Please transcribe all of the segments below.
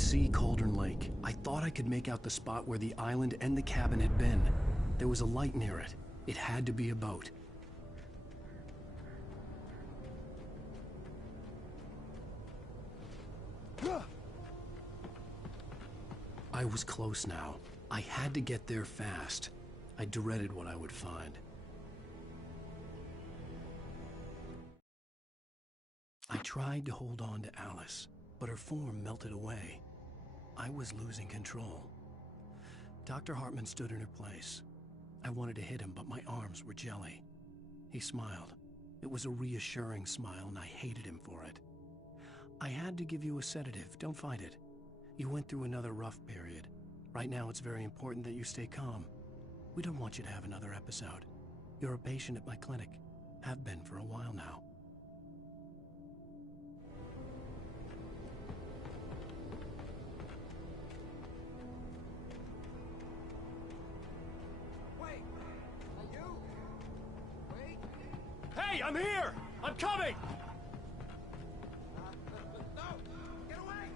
see Cauldron Lake. I thought I could make out the spot where the island and the cabin had been. There was a light near it. It had to be a boat. I was close now. I had to get there fast. I dreaded what I would find. I tried to hold on to Alice, but her form melted away. I was losing control. Dr. Hartman stood in her place. I wanted to hit him, but my arms were jelly. He smiled. It was a reassuring smile, and I hated him for it. I had to give you a sedative. Don't fight it. You went through another rough period. Right now, it's very important that you stay calm. We don't want you to have another episode. You're a patient at my clinic. Have been for a while now. Wait! Are you? Wait! Hey, I'm here! I'm coming! No! Get away!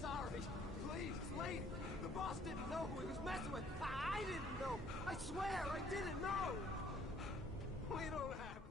Sorry. Please, lady. The boss didn't know who he was messing with. I didn't know. I swear, I didn't know. We don't have...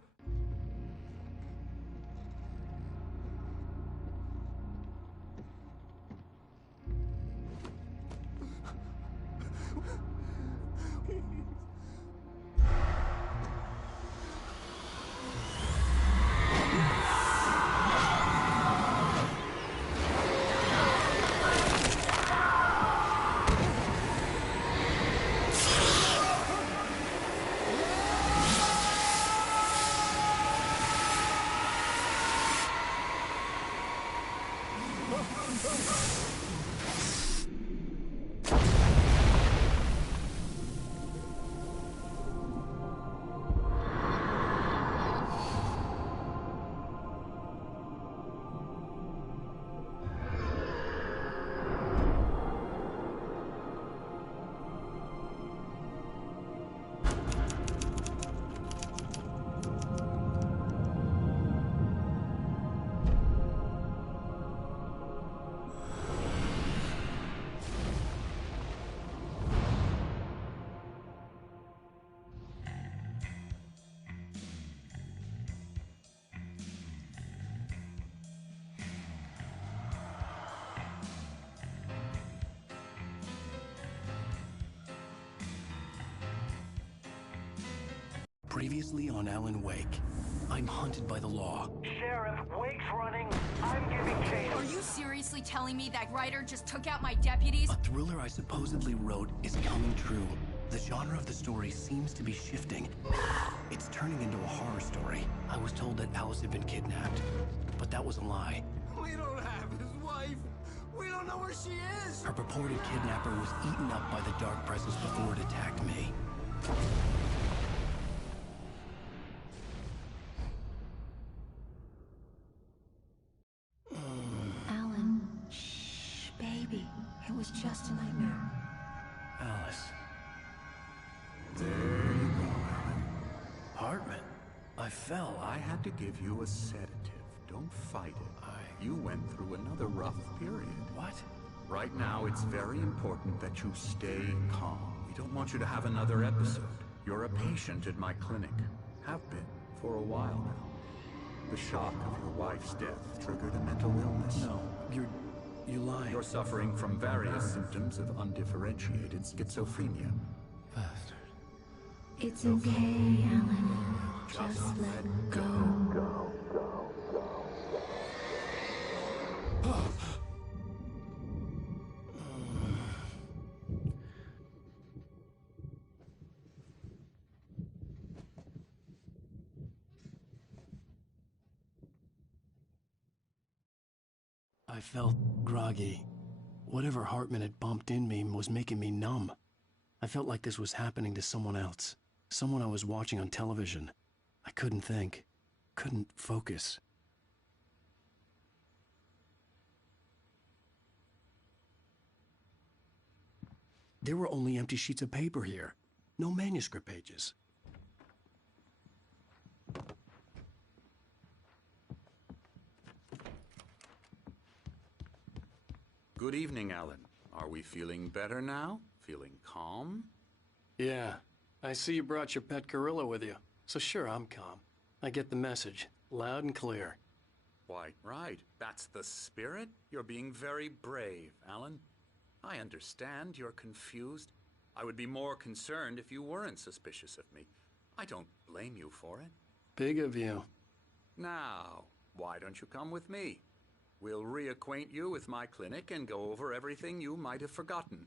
Previously on Alan Wake, I'm hunted by the law. Sheriff, Wake's running. I'm giving chase. Are you seriously telling me that Ryder just took out my deputies? A thriller I supposedly wrote is coming true. The genre of the story seems to be shifting. It's turning into a horror story. I was told that Alice had been kidnapped, but that was a lie. We don't have his wife. We don't know where she is. Her purported kidnapper was eaten up by the dark presence before it attacked me. Alan, shh, baby. It was just a nightmare. Alice. There you go, Alan. Hartman. I fell. I had to give you a sedative. Don't fight it. You went through another rough period. What? Right now, it's very important that you stay calm. We don't want you to have another episode. You're a patient at my clinic. Have been for a while now. The shock of your wife's death triggered a mental illness. No, you lied. You're suffering from various symptoms of undifferentiated schizophrenia. Bastard. It's okay, Alan. Just let go. I felt groggy. Whatever Hartman had bumped in me was making me numb. I felt like this was happening to someone else. Someone I was watching on television. I couldn't think. Couldn't focus. There were only empty sheets of paper here. No manuscript pages. Good evening, Alan. Are we feeling better now? Feeling calm? Yeah, I see you brought your pet gorilla with you. So sure, I'm calm. I get the message, loud and clear. Why, right. That's the spirit. You're being very brave, Alan. I understand you're confused. I would be more concerned if you weren't suspicious of me. I don't blame you for it. Big of you. Now, why don't you come with me? We'll reacquaint you with my clinic and go over everything you might have forgotten.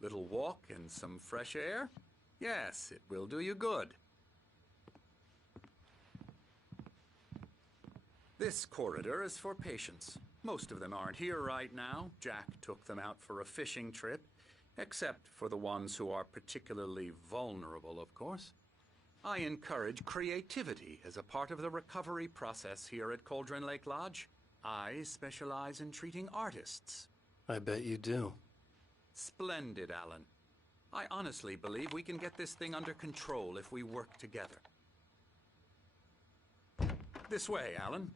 Little walk and some fresh air? Yes, it will do you good. This corridor is for patients. Most of them aren't here right now. Jack took them out for a fishing trip, except for the ones who are particularly vulnerable, of course. I encourage creativity as a part of the recovery process here at Cauldron Lake Lodge. I specialize in treating artists. I bet you do. Splendid, Alan. I honestly believe we can get this thing under control if we work together. This way, Alan.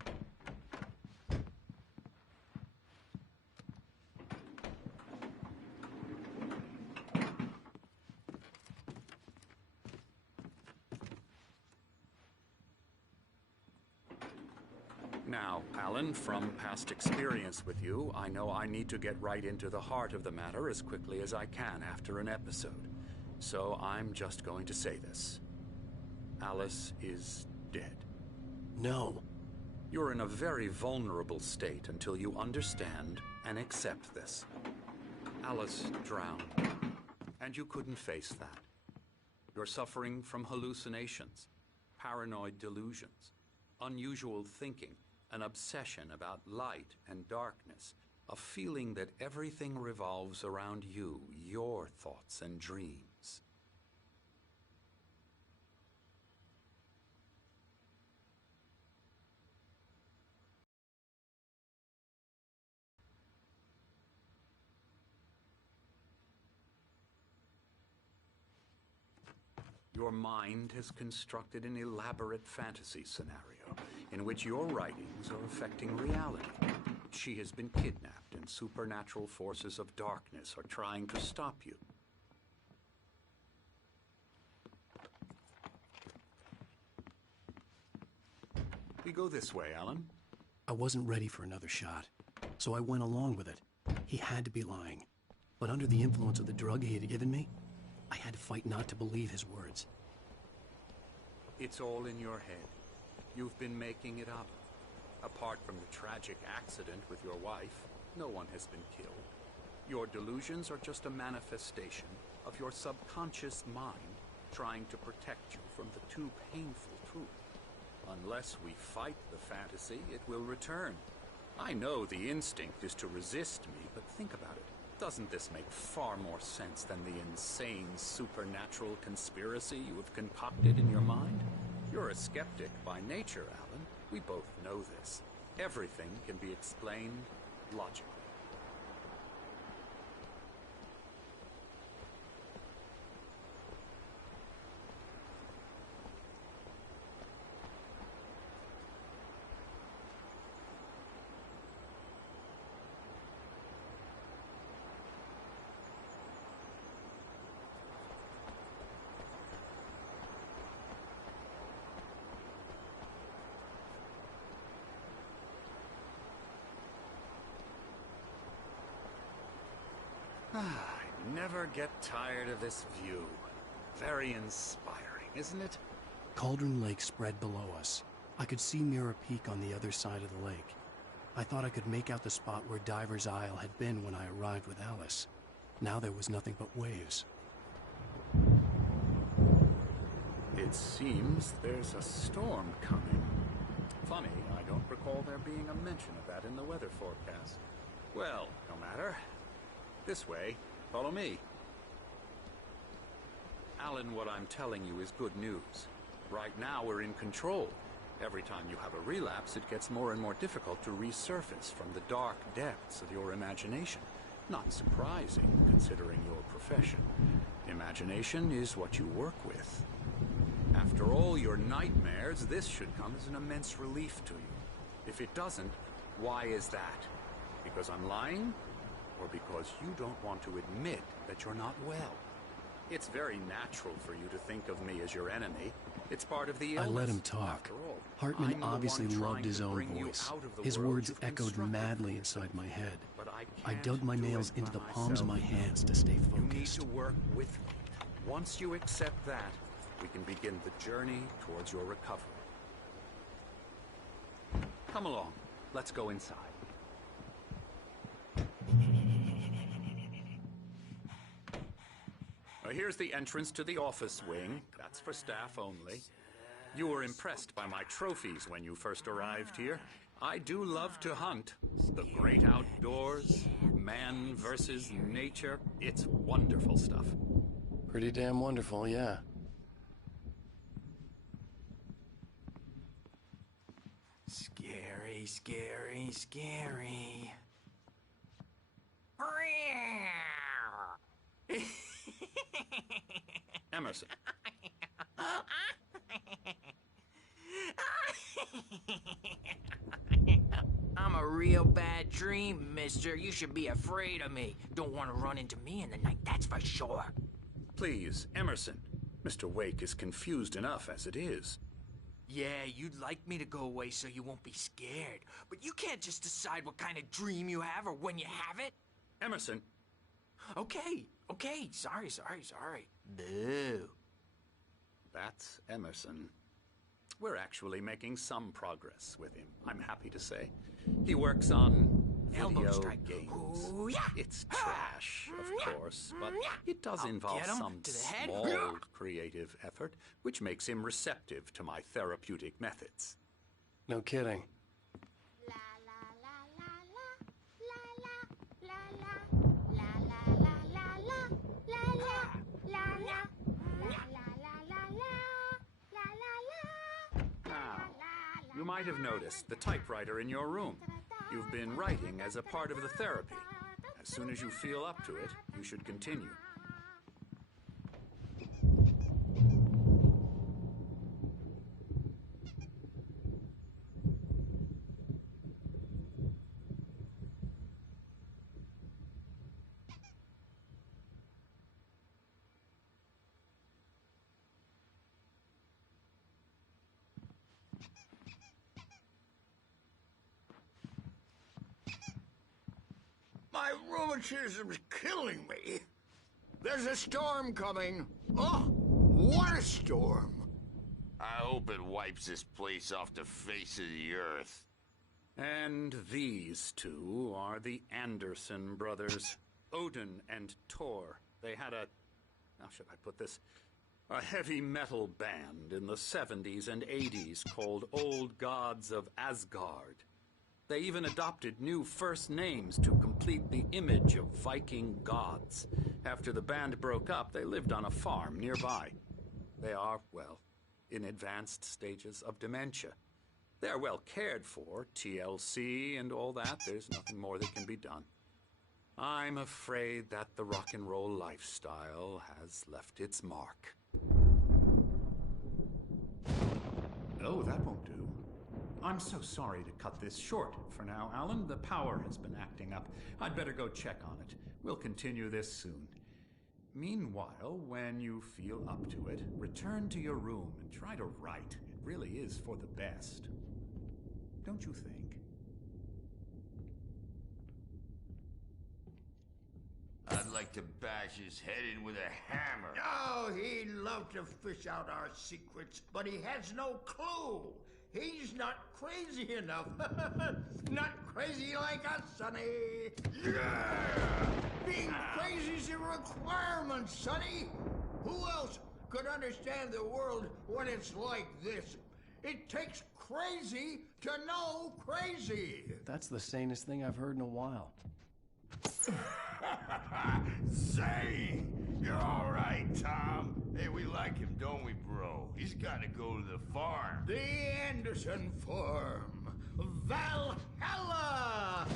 Now, Alan, from past experience with you, I know I need to get right into the heart of the matter as quickly as I can after an episode. So I'm just going to say this. Alice is dead. No. You're in a very vulnerable state until you understand and accept this. Alice drowned, and you couldn't face that. You're suffering from hallucinations, paranoid delusions, unusual thinking, an obsession about light and darkness, a feeling that everything revolves around you, your thoughts and dreams. Your mind has constructed an elaborate fantasy scenario in which your writings are affecting reality. She has been kidnapped and supernatural forces of darkness are trying to stop you. We go this way, Alan. I wasn't ready for another shot, so I went along with it. He had to be lying. But under the influence of the drug he had given me, I had to fight not to believe his words. It's all in your head. You've been making it up. Apart from the tragic accident with your wife, no one has been killed. Your delusions are just a manifestation of your subconscious mind trying to protect you from the too painful truth. Unless we fight the fantasy, it will return. I know the instinct is to resist me, but think about it. Doesn't this make far more sense than the insane supernatural conspiracy you have concocted in your mind? You're a skeptic by nature, Alan. We both know this. Everything can be explained logically. I never get tired of this view. Very inspiring, isn't it? Cauldron Lake spread below us. I could see Mirror Peak on the other side of the lake. I thought I could make out the spot where Diver's Isle had been when I arrived with Alice. Now there was nothing but waves. It seems there's a storm coming. Funny, I don't recall there being a mention of that in the weather forecast. Well, no matter. This way. Follow me. Alan, what I'm telling you is good news. Right now we're in control. Every time you have a relapse, it gets more and more difficult to resurface from the dark depths of your imagination. Not surprising, considering your profession. Imagination is what you work with. After all your nightmares, this should come as an immense relief to you. If it doesn't, why is that? Because I'm lying? or because you don't want to admit that you're not well. It's very natural for you to think of me as your enemy. It's part of the illness. I let him talk. After all, Hartman I'm the obviously one loved trying his to own bring you voice. out of the His world words you've echoed constructed. madly inside my head. But I can't dug my do nails it into the by palms of my myself. hands to stay You need focused. to work with me. Once you accept that, we can begin the journey towards your recovery. Come along. Let's go inside. Here's the entrance to the office wing. That's for staff only. You were impressed by my trophies when you first arrived here. I do love to hunt. The great outdoors, man versus nature. It's wonderful stuff. Pretty damn wonderful, yeah. Scary, scary, scary. Emerson. I'm a real bad dream, mister. You should be afraid of me. Don't want to run into me in the night, that's for sure. Please, Emerson. Mr. Wake is confused enough as it is. Yeah, you'd like me to go away so you won't be scared. But you can't just decide what kind of dream you have or when you have it. Emerson. Okay. Sorry. Boo. That's Emerson. We're actually making some progress with him, I'm happy to say. He works on Elbow video strike. games. Ooh, yeah. It's trash, of course, but it does I'll involve get him some to the head. small creative effort, which makes him receptive to my therapeutic methods. No kidding. You might have noticed the typewriter in your room. You've been writing as a part of the therapy. As soon as you feel up to it, you should continue. My rheumatism's killing me. There's a storm coming. Oh, what a storm. I hope it wipes this place off the face of the earth. And these two are the Anderson brothers, Odin and Tor. They had how should I put this? A heavy metal band in the 70s and 80s called Old Gods of Asgard. They even adopted new first names to complete the image of Viking gods. After the band broke up, they lived on a farm nearby. They are, well, in advanced stages of dementia. They're well cared for, TLC and all that. There's nothing more that can be done. I'm afraid that the rock and roll lifestyle has left its mark. Oh, that won't do. I'm so sorry to cut this short for now, Alan. The power has been acting up. I'd better go check on it. We'll continue this soon. Meanwhile, when you feel up to it, return to your room and try to write. It really is for the best. Don't you think? I'd like to bash his head in with a hammer. Oh, he'd love to fish out our secrets, but he has no clue. He's not crazy enough. Not crazy like us, Sonny. Yeah! Being crazy's a requirement, Sonny. Who else could understand the world when it's like this? It takes crazy to know crazy. That's the sanest thing I've heard in a while. Zane! You're all right, Tom. Hey, we like him, don't we, bro? He's got to go to the farm. The Anderson Farm. Valhalla!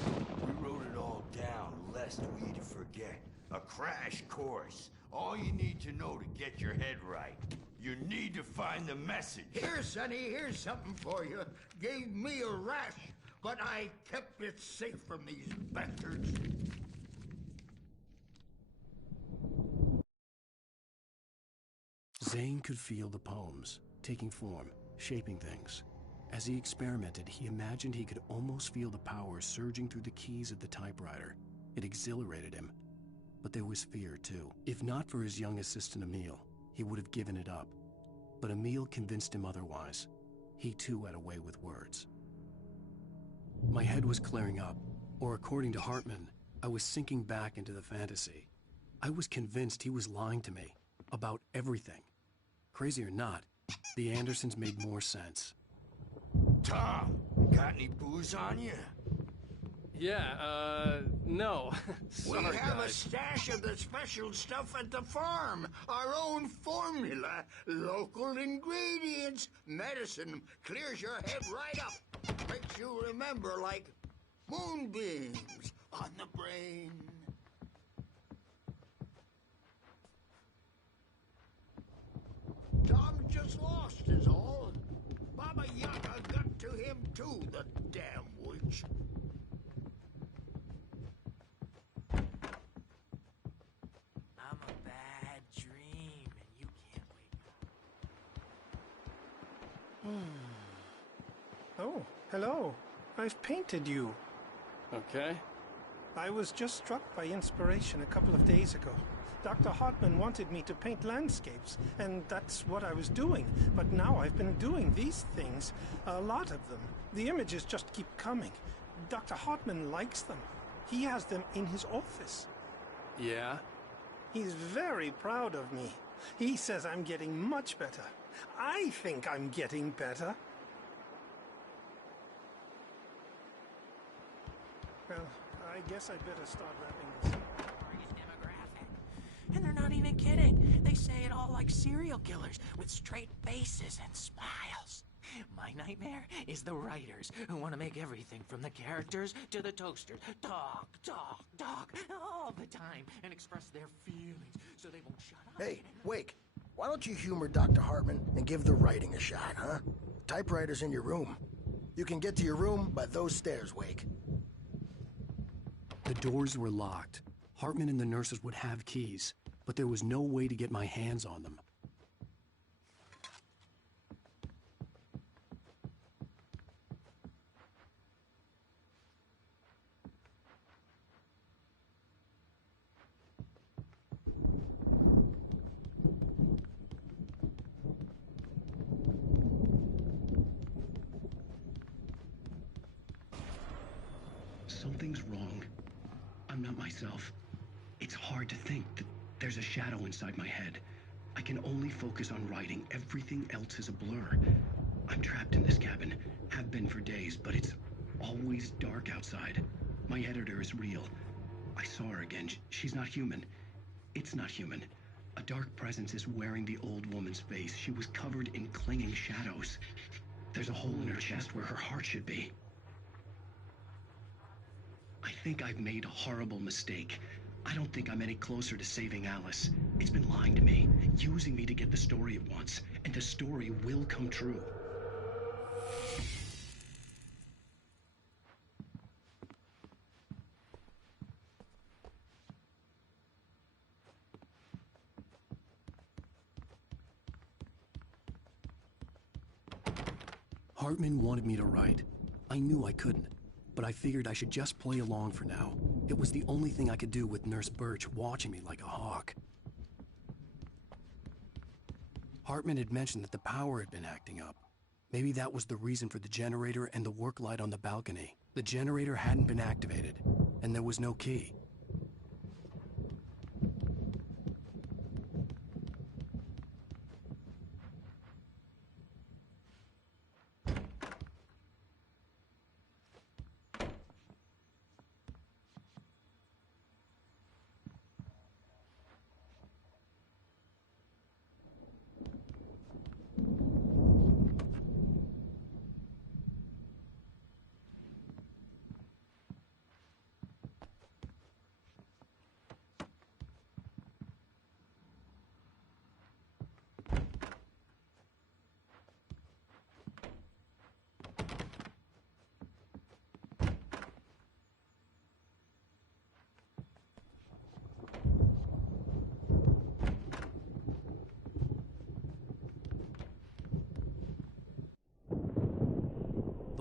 We wrote it all down, lest we forget. A crash course. All you need to know to get your head right. You need to find the message. Here, Sonny, here's something for you. Gave me a rash, but I kept it safe from these bastards. Zane could feel the poems, taking form, shaping things. As he experimented, he imagined he could almost feel the power surging through the keys of the typewriter. It exhilarated him. But there was fear, too. If not for his young assistant Emile, he would have given it up. But Emile convinced him otherwise. He too had a way with words. My head was clearing up, or according to Hartman, I was sinking back into the fantasy. I was convinced he was lying to me about everything. Crazy or not, the Andersons made more sense. Tom, got any booze on you? Yeah, no. Sorry, We have a guys. stash of the special stuff at the farm. Our own formula. Local ingredients. Medicine clears your head right up. Makes you remember like moonbeams on the brain. Tom just lost is all. Baba Yaga got to him too, the damn witch. I'm a bad dream, and you can't wake up. Oh, hello. I've painted you. Okay. I was just struck by inspiration a couple of days ago. Dr. Hartman wanted me to paint landscapes, and that's what I was doing. But now I've been doing these things, a lot of them. The images just keep coming. Dr. Hartman likes them. He has them in his office. Yeah? He's very proud of me. He says I'm getting much better. I think I'm getting better. Well, I guess I'd better start wrapping this up. Demographic. And they're not even kidding. They say it all like serial killers with straight faces and smiles. My nightmare is the writers who want to make everything from the characters to the toasters talk all the time and express their feelings so they won't shut up. Hey, Wake, why don't you humor Dr. Hartman and give the writing a shot, huh? Typewriter's in your room. You can get to your room by those stairs, Wake. The doors were locked. Hartman and the nurses would have keys, but there was no way to get my hands on them. Something's wrong. I'm not myself. It's hard to think that there's a shadow inside my head. I can only focus on writing. Everything else is a blur. I'm trapped in this cabin. Have been for days, but it's always dark outside. My editor is real. I saw her again. She's not human. It's not human. A dark presence is wearing the old woman's face. She was covered in clinging shadows. There's a hole in her chest where her heart should be. I think I've made a horrible mistake. I don't think I'm any closer to saving Alice. It's been lying to me, using me to get the story it wants, and the story will come true. Hartman wanted me to write. I knew I couldn't. But I figured I should just play along for now. It was the only thing I could do with Nurse Birch watching me like a hawk. Hartman had mentioned that the power had been acting up. Maybe that was the reason for the generator and the work light on the balcony. The generator hadn't been activated, and there was no key.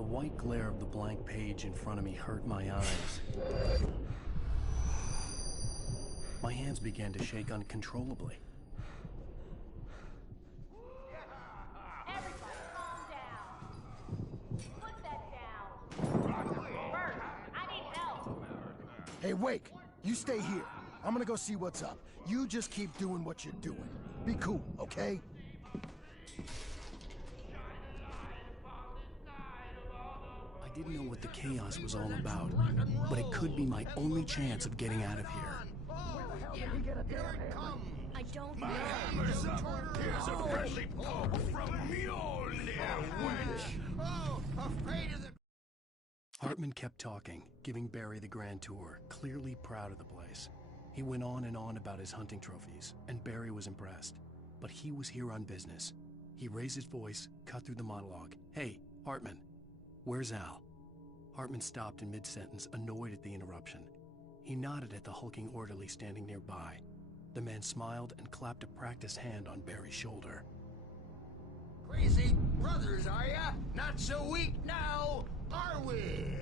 white glare of the blank page in front of me hurt my eyes. My hands began to shake uncontrollably. Everybody, calm down. Put that down. Bert, I need help. Hey, Wake, you stay here. I'm gonna go see what's up. You just keep doing what you're doing. Be cool, okay? I didn't know what the chaos was all about, but it could be my only chance of getting out of here. I don't know. Hammer's up. Here's a friendly poke from Mjolnir, wench. Oh, afraid of the... Hartman kept talking, giving Barry the grand tour, clearly proud of the place. He went on and on about his hunting trophies, and Barry was impressed. But he was here on business. He raised his voice, cut through the monologue. Hey, Hartman, where's Al? Hartman stopped in mid-sentence, annoyed at the interruption. He nodded at the hulking orderly standing nearby. The man smiled and clapped a practiced hand on Barry's shoulder. Crazy brothers, are ya? Not so weak now, are we?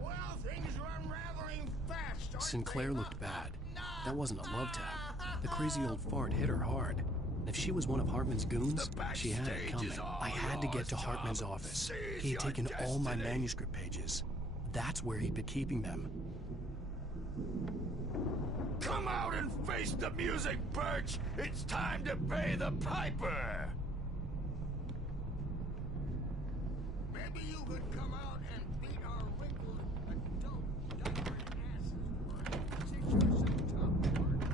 Well, things are unraveling fast, aren't Sinclair they? looked bad. That wasn't a love tap. The crazy old fart hit her hard. And if she was one of Hartman's goons, she had it coming. I had to get to Hartman's office. He had taken all my manuscript pages. That's where he'd been keeping them. Come out and face the music, Birch! It's time to pay the piper! Maybe you could come out and beat our wrinkled adult diaper asses for it, since you're so top-hearted.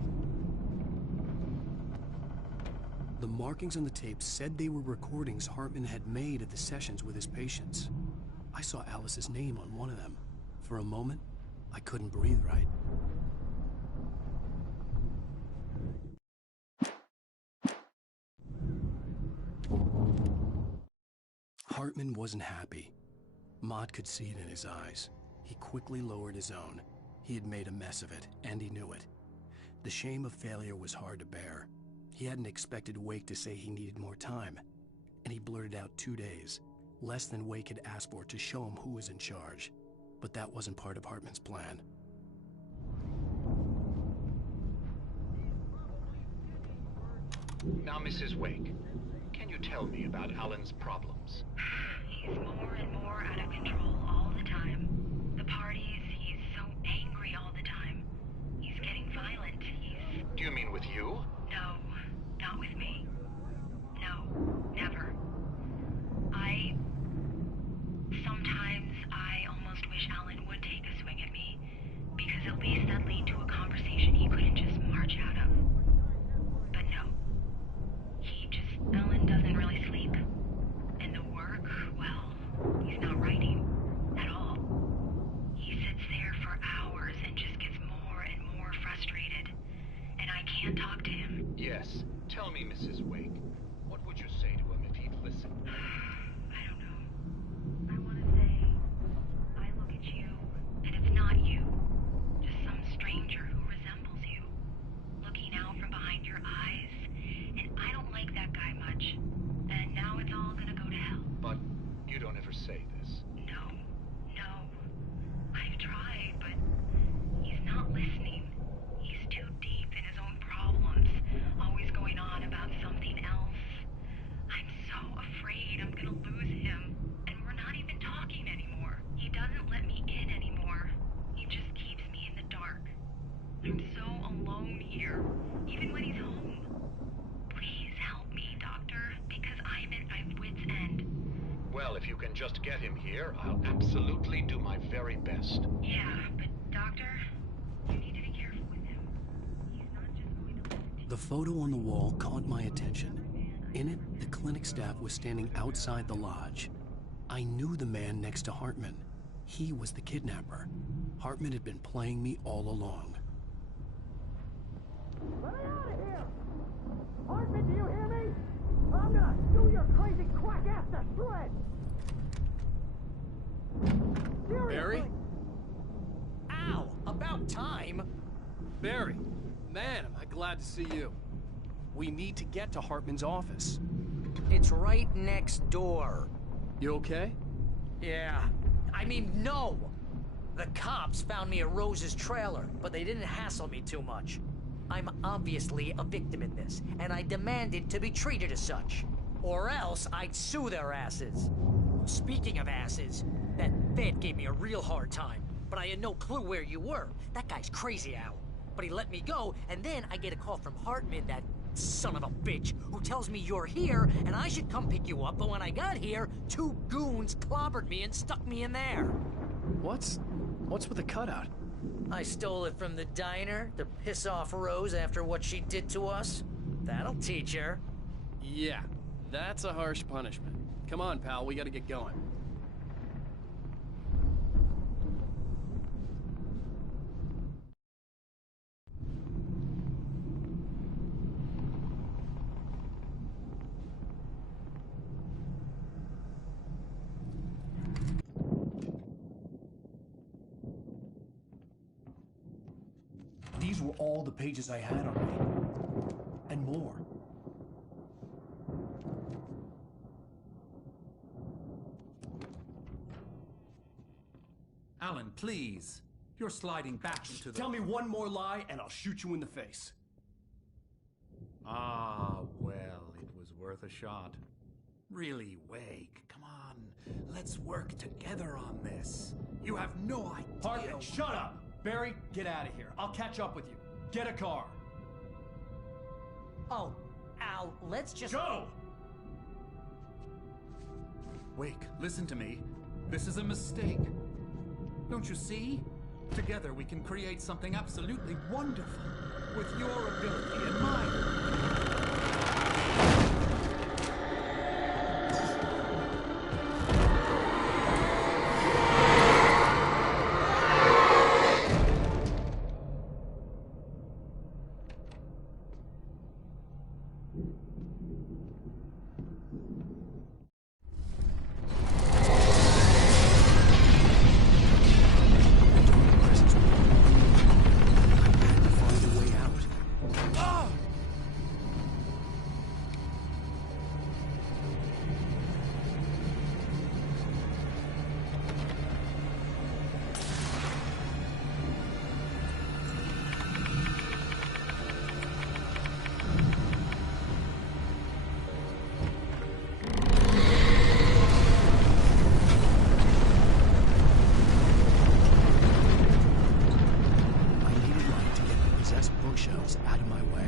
The markings on the tape said they were recordings Hartman had made at the sessions with his patients. I saw Alice's name on one of them. For a moment, I couldn't breathe right. Hartman wasn't happy. Maude could see it in his eyes. He quickly lowered his own. He had made a mess of it, and he knew it. The shame of failure was hard to bear. He hadn't expected Wake to say he needed more time, and he blurted out 2 days, less than Wake had asked for to show him who was in charge. But that wasn't part of Hartman's plan. Now, Mrs. Wake, can you tell me about Alan's problems? He's more and more out of control all the time. The parties, he's so angry all the time. He's getting violent. Do you mean with you? No, not with me. No, never. Sometimes I almost wish Alan would take a swing at me, because at least that'd lead to a conversation he couldn't just march out of. But no. Alan doesn't really sleep. And the work, well, he's not writing at all. He sits there for hours and just gets more and more frustrated. And I can't talk to him. Yes. Tell me, Mrs. Wake, what would you say to him if he'd listen? I don't know. I want to say, I look at you, and it's not you. Just some stranger who resembles you. Looking out from behind your eyes. And I don't like that guy much. And now it's all gonna go to hell. But you don't ever say this. No. I've tried, but he's not listening. He's too deep in his own problems, always going on about something else. I'm so afraid I'm gonna lose him, and we're not even talking anymore. He doesn't let me in anymore. He just keeps me in the dark. I'm so alone here, even when he's home. Please help me, Doctor, because I'm at my wit's end. Well, if you can just get him here, I'll absolutely do my very best. Yeah, but Doctor, you need to be careful with him. He's not just going to listen to you. The photo on the wall caught my attention. In it, the clinic staff was standing outside the lodge. I knew the man next to Hartman. He was the kidnapper. Hartman had been playing me all along. Let me out of here! Hartman, do you hear me? I'm gonna chew your crazy quack ass to shreds! Barry? Ow! About time! Barry, man, am I glad to see you. We need to get to Hartman's office. It's right next door. You okay? Yeah. I mean, no! The cops found me at Rose's trailer, but they didn't hassle me too much. I'm obviously a victim in this, and I demanded to be treated as such. Or else I'd sue their asses. Speaking of asses, that Fed gave me a real hard time, but I had no clue where you were. That guy's crazy, Al. But he let me go, and then I get a call from Hartman, that son of a bitch, who tells me you're here, and I should come pick you up, but when I got here, 2 goons clobbered me and stuck me in there. What's with the cutout? I stole it from the diner to piss off Rose after what she did to us. That'll teach her. Yeah, that's a harsh punishment. Come on, pal, we gotta get going. These were all the pages I had on me. And more. Alan, please. You're sliding back into the... Tell me one more lie and I'll shoot you in the face. Ah, well, it was worth a shot. Really, Wake, come on. Let's work together on this. You have no idea... Hartman, shut up! Barry, get out of here. I'll catch up with you. Get a car. Oh, Al, let's just... Go! Wake, listen to me. This is a mistake. Don't you see? Together we can create something absolutely wonderful. With your ability and mine. Out of my way.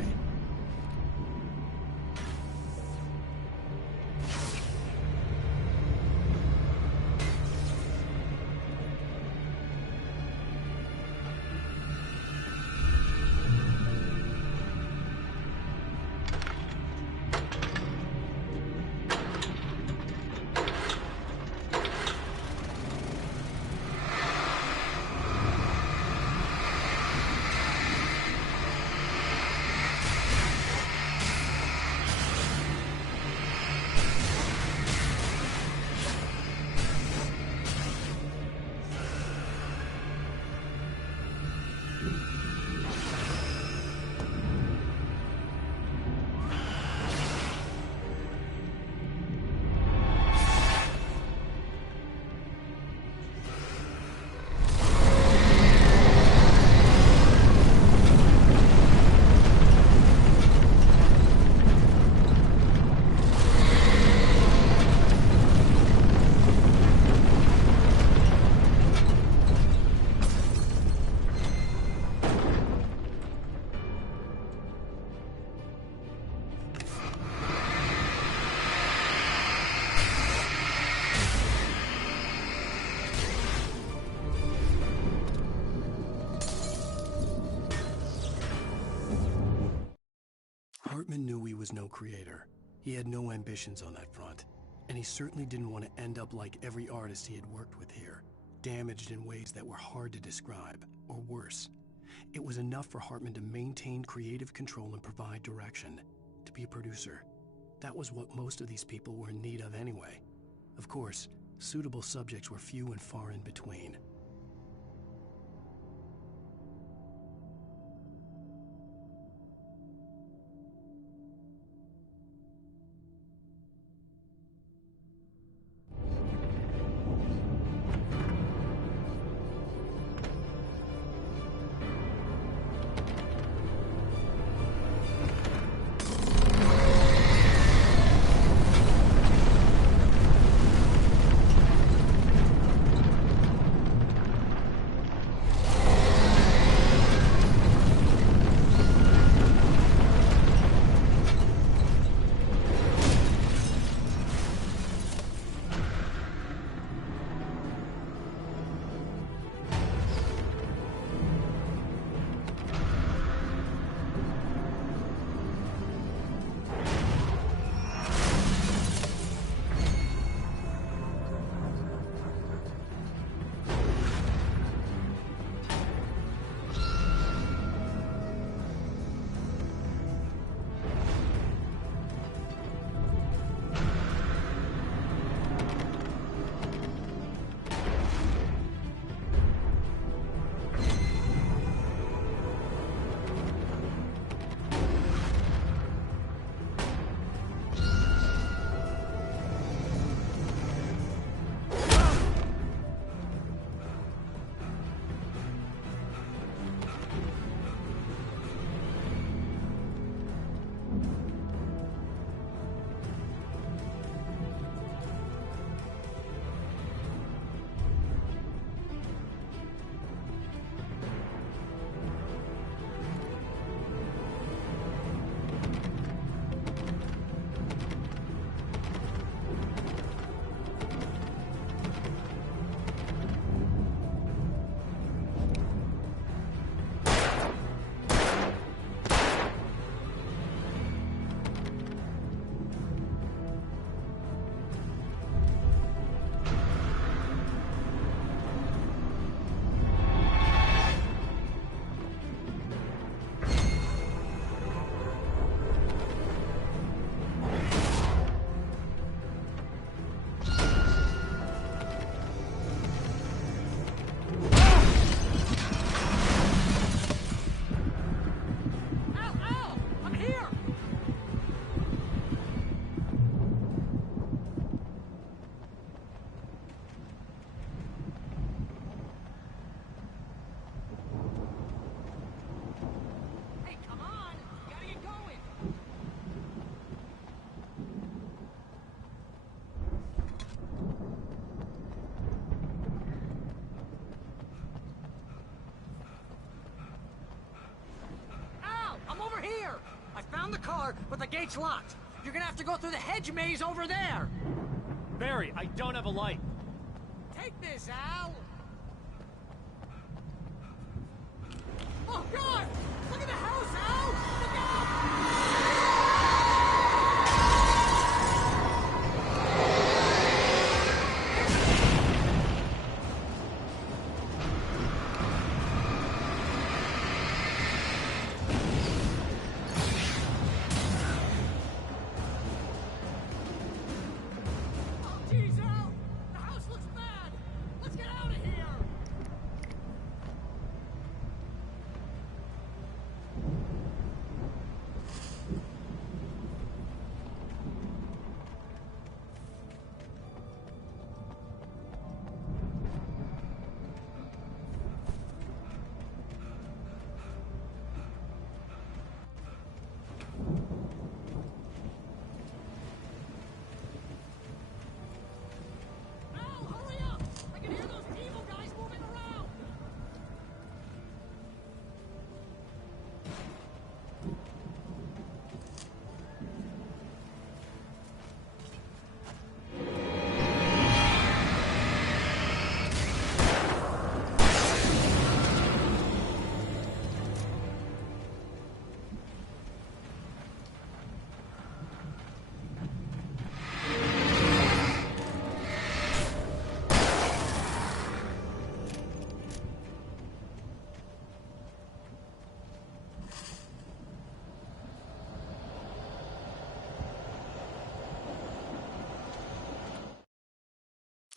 Hartman knew he was no creator. He had no ambitions on that front. And he certainly didn't want to end up like every artist he had worked with here, damaged in ways that were hard to describe, or worse. It was enough for Hartman to maintain creative control and provide direction, to be a producer. That was what most of these people were in need of anyway. Of course, suitable subjects were few and far in between. trailer, but the gate's locked. You're gonna have to go through the hedge maze over there. Barry, I don't have a light. Take this, Al. Oh, God! Look at the house, Al! Look out!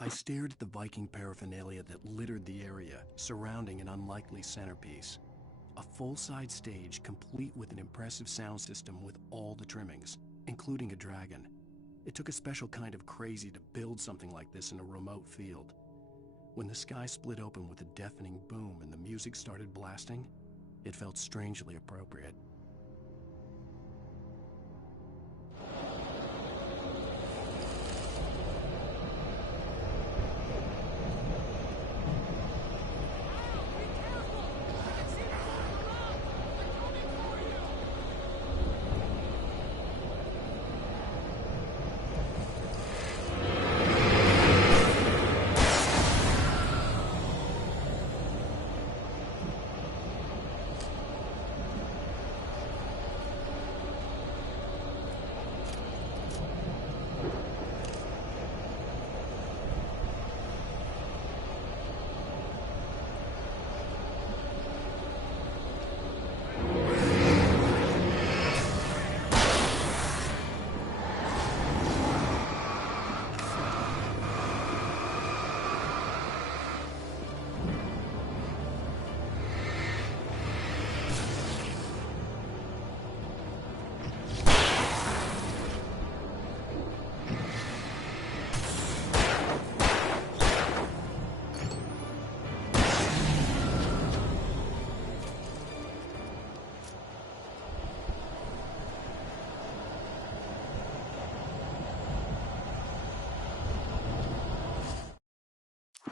I stared at the Viking paraphernalia that littered the area, surrounding an unlikely centerpiece. A full-size stage complete with an impressive sound system with all the trimmings, including a dragon. It took a special kind of crazy to build something like this in a remote field. When the sky split open with a deafening boom and the music started blasting, it felt strangely appropriate.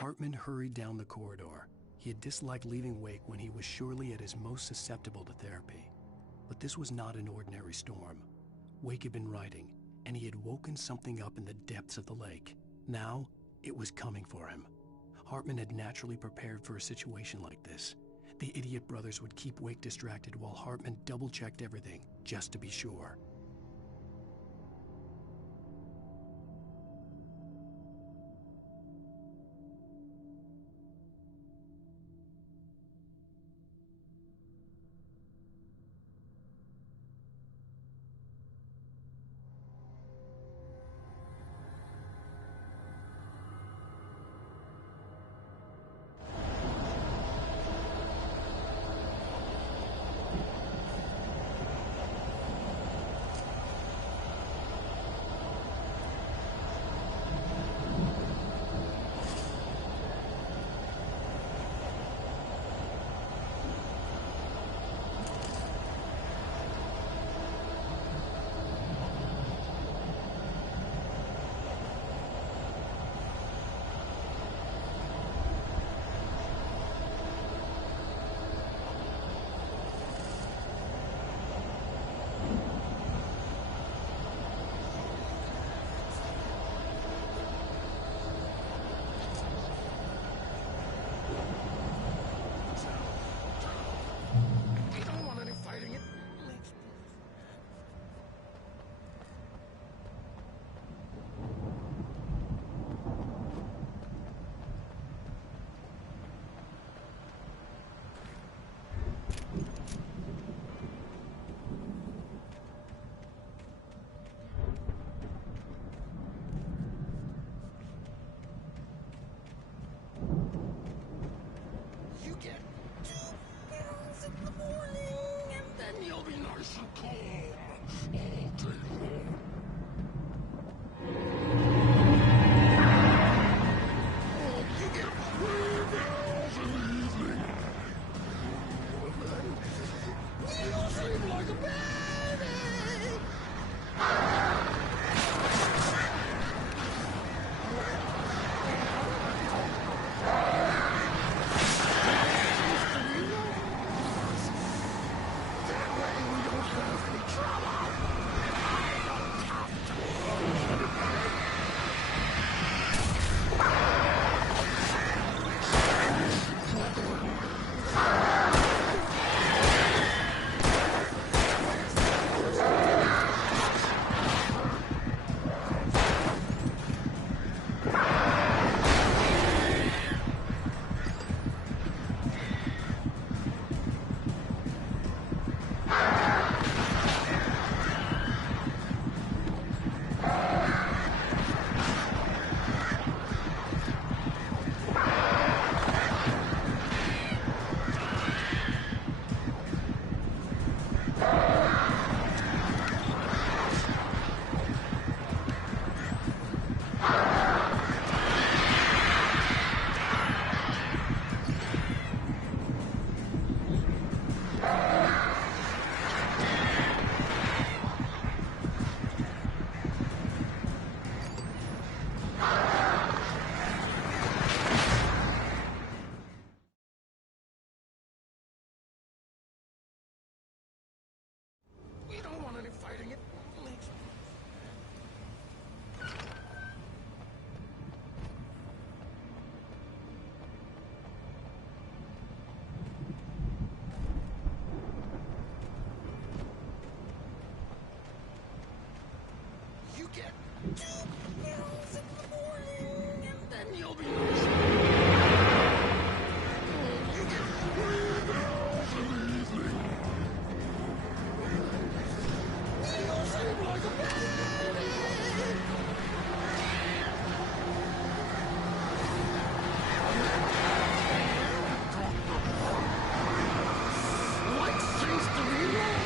Hartman hurried down the corridor. He had disliked leaving Wake when he was surely at his most susceptible to therapy. But this was not an ordinary storm. Wake had been writing, and he had woken something up in the depths of the lake. Now, it was coming for him. Hartman had naturally prepared for a situation like this. The idiot brothers would keep Wake distracted while Hartman double-checked everything, just to be sure. get 2 pills in the morning, and then you'll be... You get 3 pills in the evening. You'll sleep like a baby. What seems to be lost?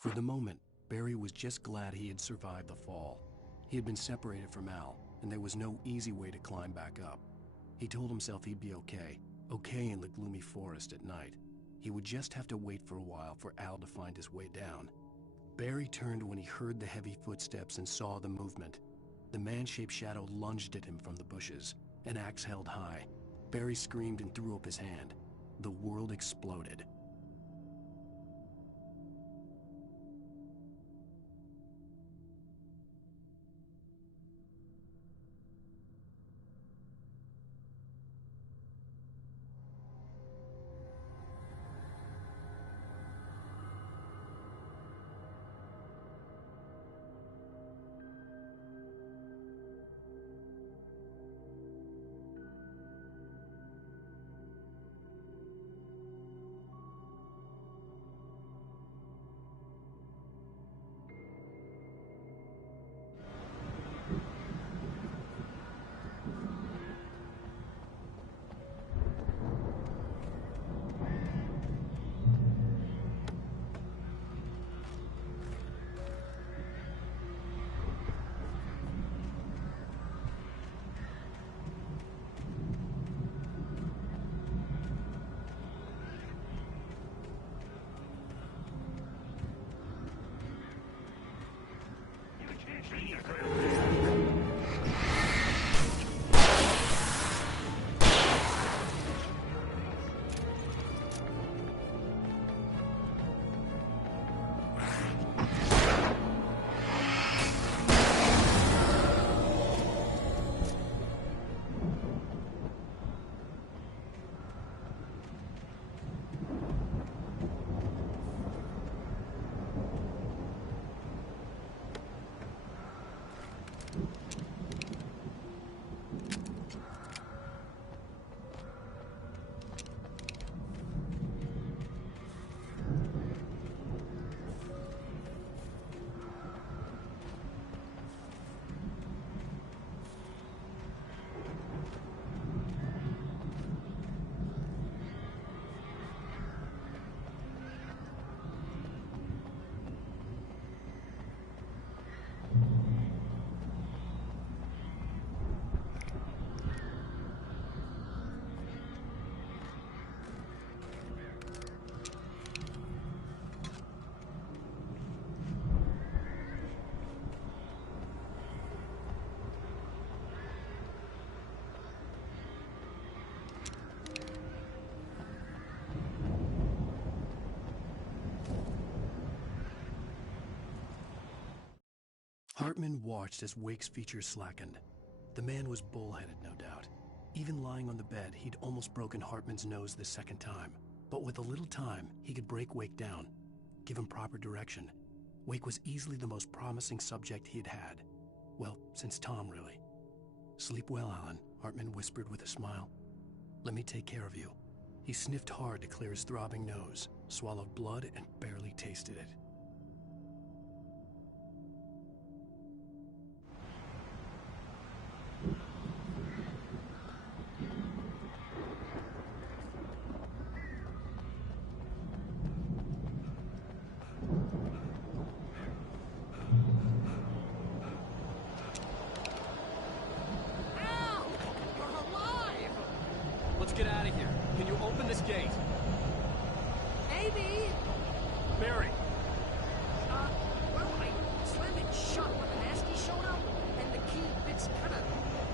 For the moment, Barry was just glad he had survived the fall. He had been separated from Al, and there was no easy way to climb back up. He told himself he'd be okay in the gloomy forest at night. He would just have to wait for a while for Al to find his way down. Barry turned when he heard the heavy footsteps and saw the movement. The man-shaped shadow lunged at him from the bushes, an axe held high. Barry screamed and threw up his hand. The world exploded. Hartman watched as Wake's features slackened. The man was bullheaded, no doubt. Even lying on the bed, he'd almost broken Hartman's nose the second time. But with a little time, he could break Wake down, give him proper direction. Wake was easily the most promising subject he'd had. Well, since Tom, really. "Sleep well, Alan," Hartman whispered with a smile. "Let me take care of you." He sniffed hard to clear his throbbing nose, swallowed blood, and barely tasted it. Let's get out of here. Can you open this gate? Maybe. Barry! Well, I slammed it shut when the nasty showed up, and the key fits kind of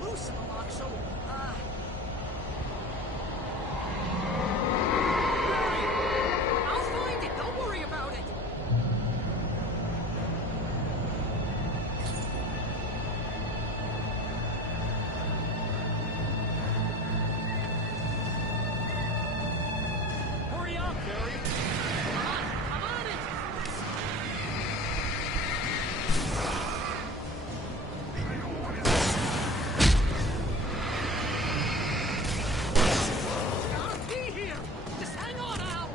loose in the lock, so, Barry! I'll find it, don't worry about it! Hurry up, Barry! I'm on it! Gotta be here! Just hang on, Al!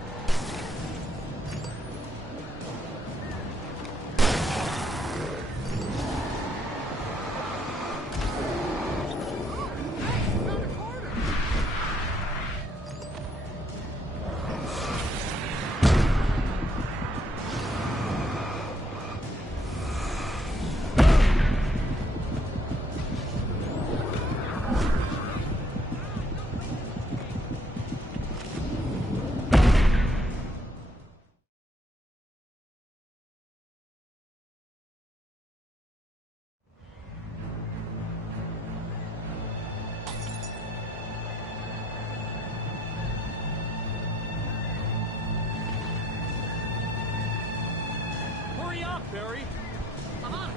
Hey, found a corner! Hurry up, Barry! I'm on it!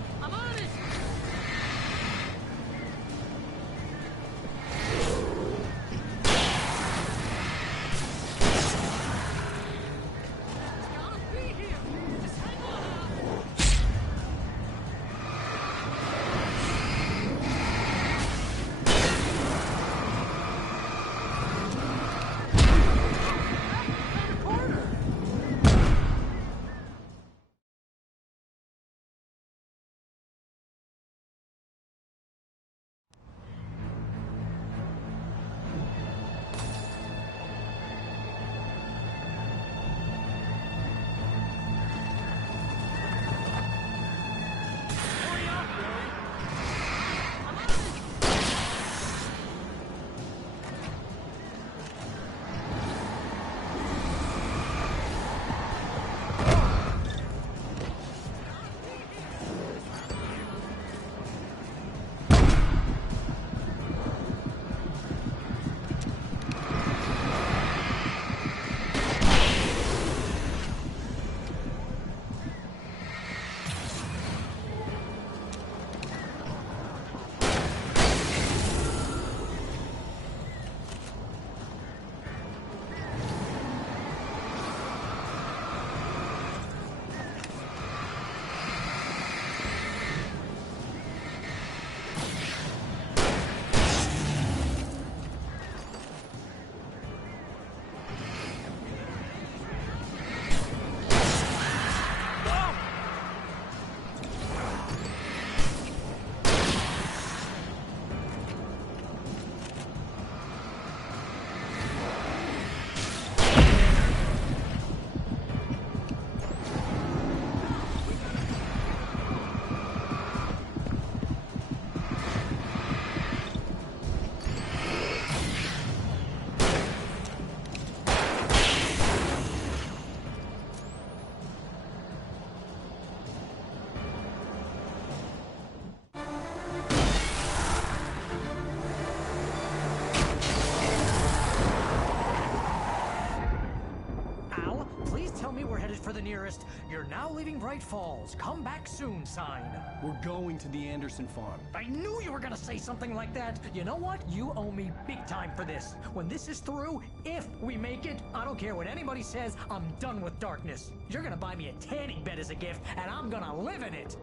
we're headed for the nearest "You're now leaving Bright Falls. Come back soon" sign. We're going to the Anderson farm. I knew you were gonna say something like that. You know what? You owe me big time for this. When this is through, if we make it, I don't care what anybody says, I'm done with darkness. You're gonna buy me a tanning bed as a gift, and I'm gonna live in it.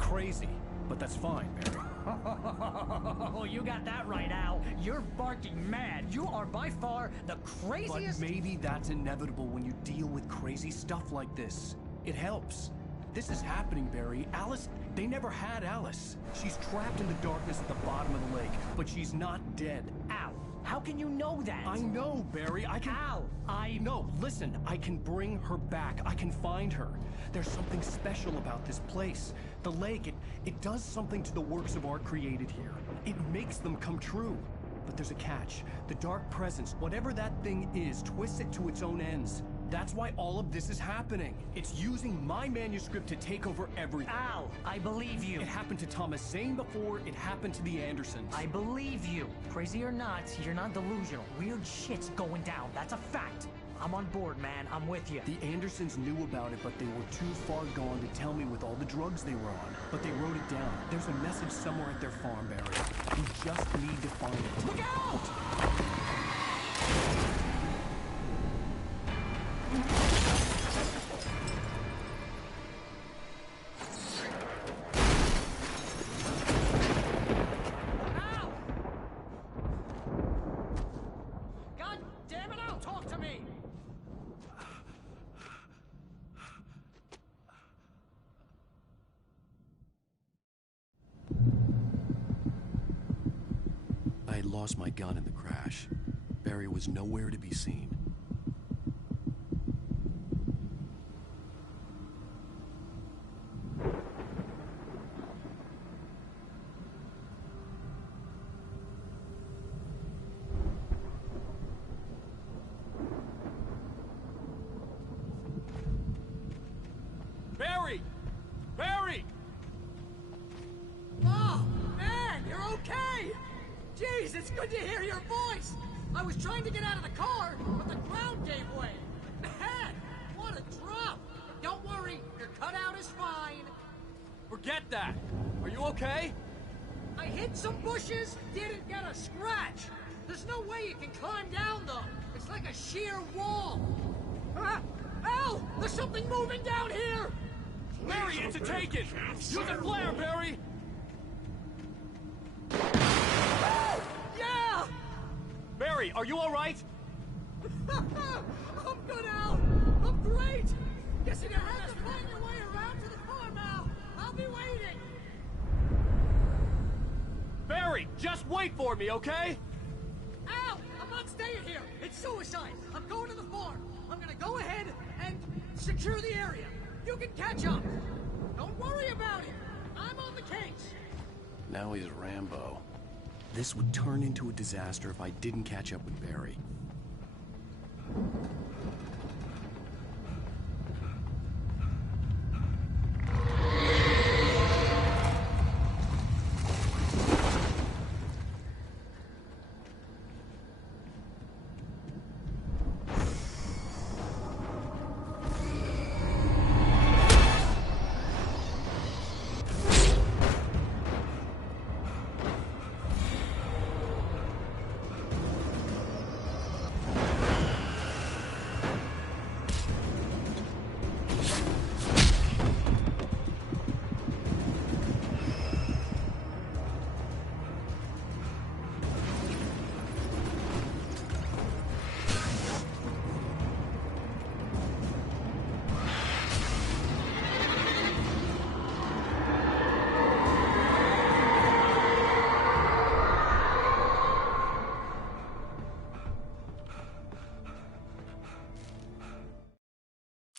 Crazy, but that's fine, Barry. Oh, you got that right, Al. You're barking mad. You are by far the craziest... But maybe that's inevitable when you deal with crazy stuff like this. It helps. This is happening, Barry. Alice, they never had Alice. She's trapped in the darkness at the bottom of the lake, but she's not dead. Al, how can you know that? I know, Barry. I can... Al, No, listen. I can bring her back. I can find her. There's something special about this place. The lake, it does something to the works of art created here. It makes them come true. But there's a catch. The dark presence, whatever that thing is, twists it to its own ends. That's why all of this is happening. It's using my manuscript to take over everything. Al, I believe you. It happened to Thomas Zane before, it happened to the Andersons. I believe you. Crazy or not, you're not delusional. Weird shit's going down. That's a fact. I'm on board, man. I'm with you. The Andersons knew about it, but they were too far gone to tell me with all the drugs they were on. But they wrote it down. There's a message somewhere at their farm, Barry. We just need to find it. Look out! Lost my gun in the crash. Barry was nowhere to be seen. Barry! Barry! Oh, man, you're okay! Jeez, it's good to hear your voice! I was trying to get out of the car, but the ground gave way. Man, what a drop! Don't worry, your cutout is fine. Forget that! Are you okay? I hit some bushes, didn't get a scratch. There's no way you can climb down, though. It's like a sheer wall. Al! There's something moving down here! Barry, it's a take-it! Use a flare, Barry! Yeah! Barry, are you all right? I'm good, Al. I'm great. Guess you're gonna have to find your way around to the farm, Al. I'll be waiting. Barry, just wait for me, okay? Al, I'm not staying here. It's suicide. I'm going to the farm. I'm gonna go ahead and secure the area. You can catch up. Don't worry about it. I'm on the case. Now he's Rambo. This would turn into a disaster if I didn't catch up with Barry.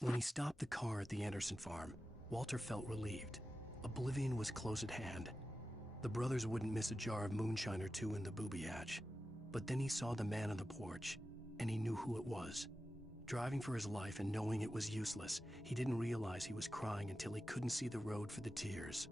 When he stopped the car at the Anderson farm, Walter felt relieved. Oblivion was close at hand. The brothers wouldn't miss a jar of moonshine or two in the booby hatch. But then he saw the man on the porch, and he knew who it was. Driving for his life and knowing it was useless, he didn't realize he was crying until he couldn't see the road for the tears.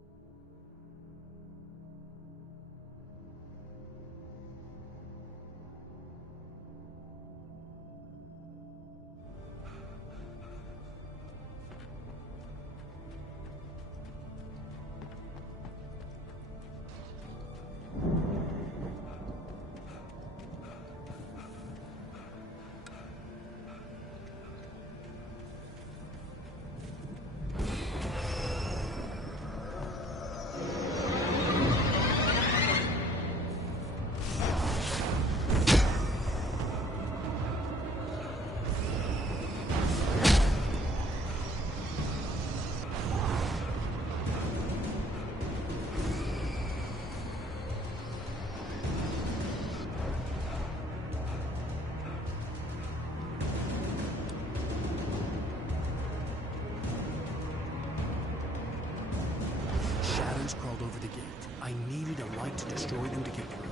Crawled over the gate. I needed a light to destroy them to get through.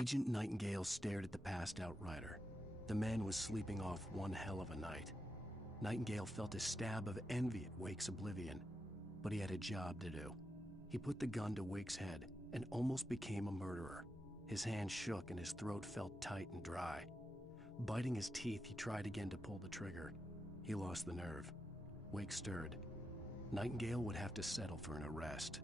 Agent Nightingale stared at the passed-out rider. The man was sleeping off one hell of a night. Nightingale felt a stab of envy at Wake's oblivion, but he had a job to do. He put the gun to Wake's head and almost became a murderer. His hand shook and his throat felt tight and dry. Biting his teeth, he tried again to pull the trigger. He lost the nerve. Wake stirred. Nightingale would have to settle for an arrest.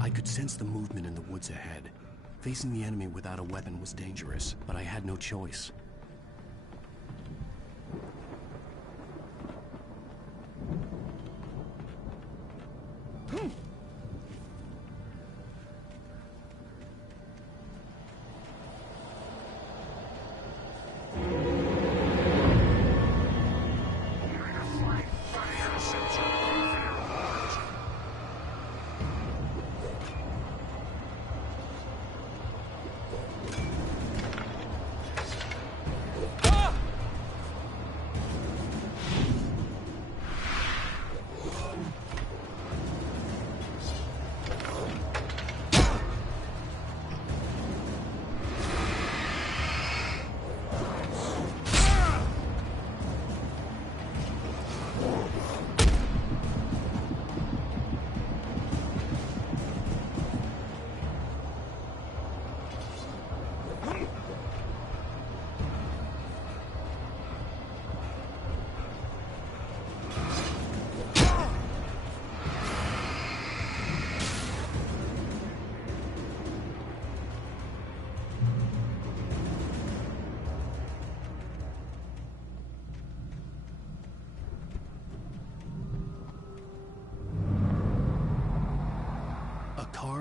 I could sense the movement in the woods ahead. Facing the enemy without a weapon was dangerous, but I had no choice.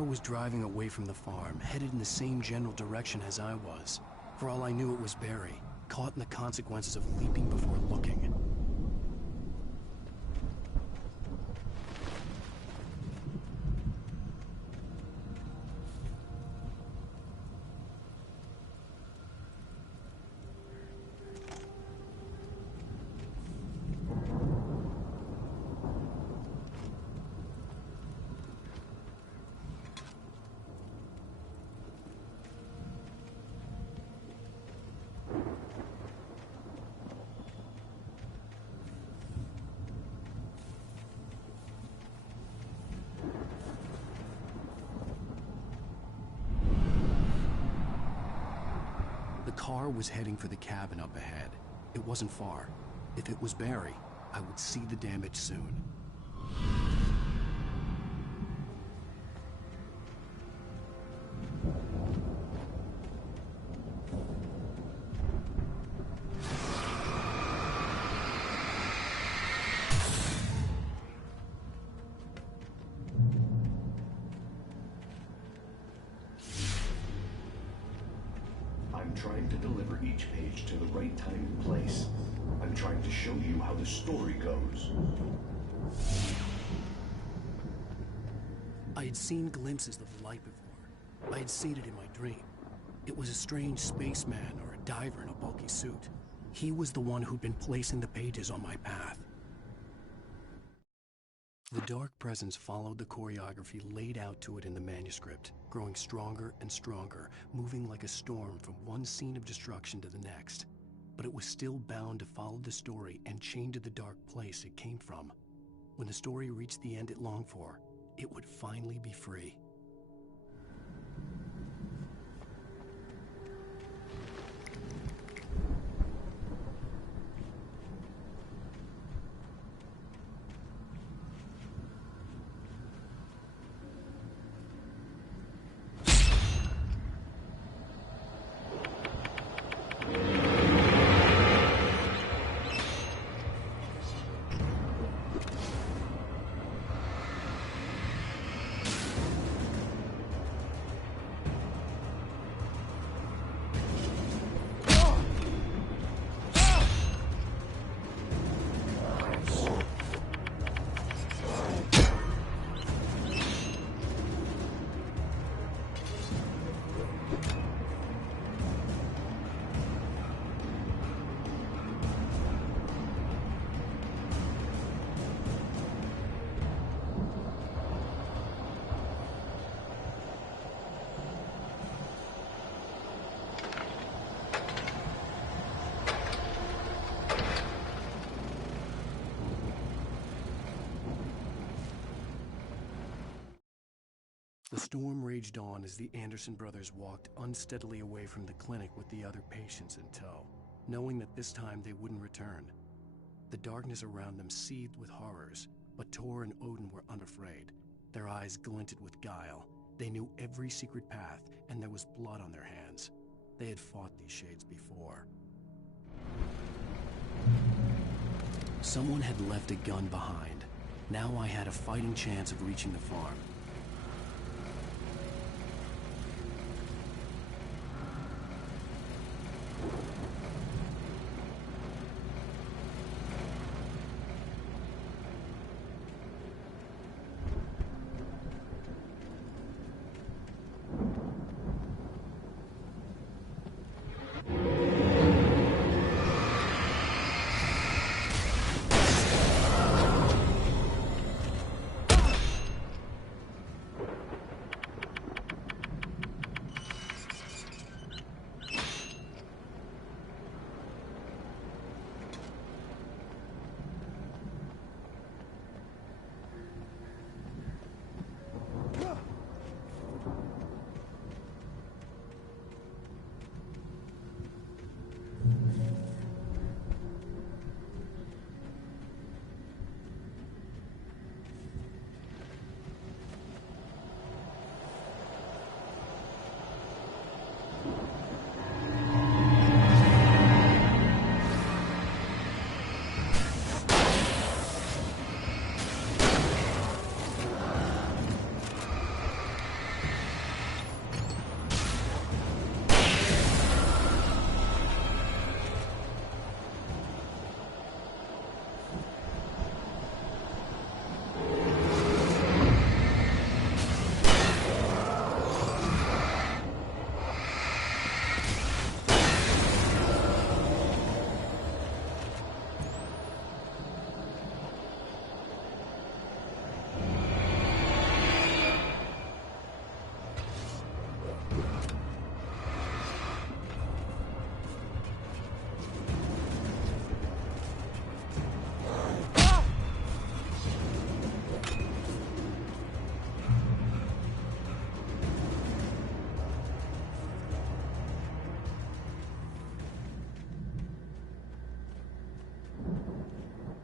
Was driving away from the farm, headed in the same general direction as I was. For all I knew, it was Barry, caught in the consequences of leaping before looking. The car was heading for the cabin up ahead. It wasn't far. If it was Barry, I would see the damage soon. trying to deliver each page to the right time and place. I'm trying to show you how the story goes. I had seen glimpses of the light before. I had seen it in my dream. It was a strange spaceman or a diver in a bulky suit. He was the one who'd been placing the pages on my path. The dark presence followed the choreography laid out to it in the manuscript, growing stronger and stronger, moving like a storm from one scene of destruction to the next. But it was still bound to follow the story and chained to the dark place it came from. When the story reached the end it longed for, it would finally be free. The storm raged on as the Anderson brothers walked unsteadily away from the clinic with the other patients in tow, knowing that this time they wouldn't return. The darkness around them seethed with horrors, but Tor and Odin were unafraid. Their eyes glinted with guile. They knew every secret path, and there was blood on their hands. They had fought these shades before. Someone had left a gun behind. Now I had a fighting chance of reaching the farm.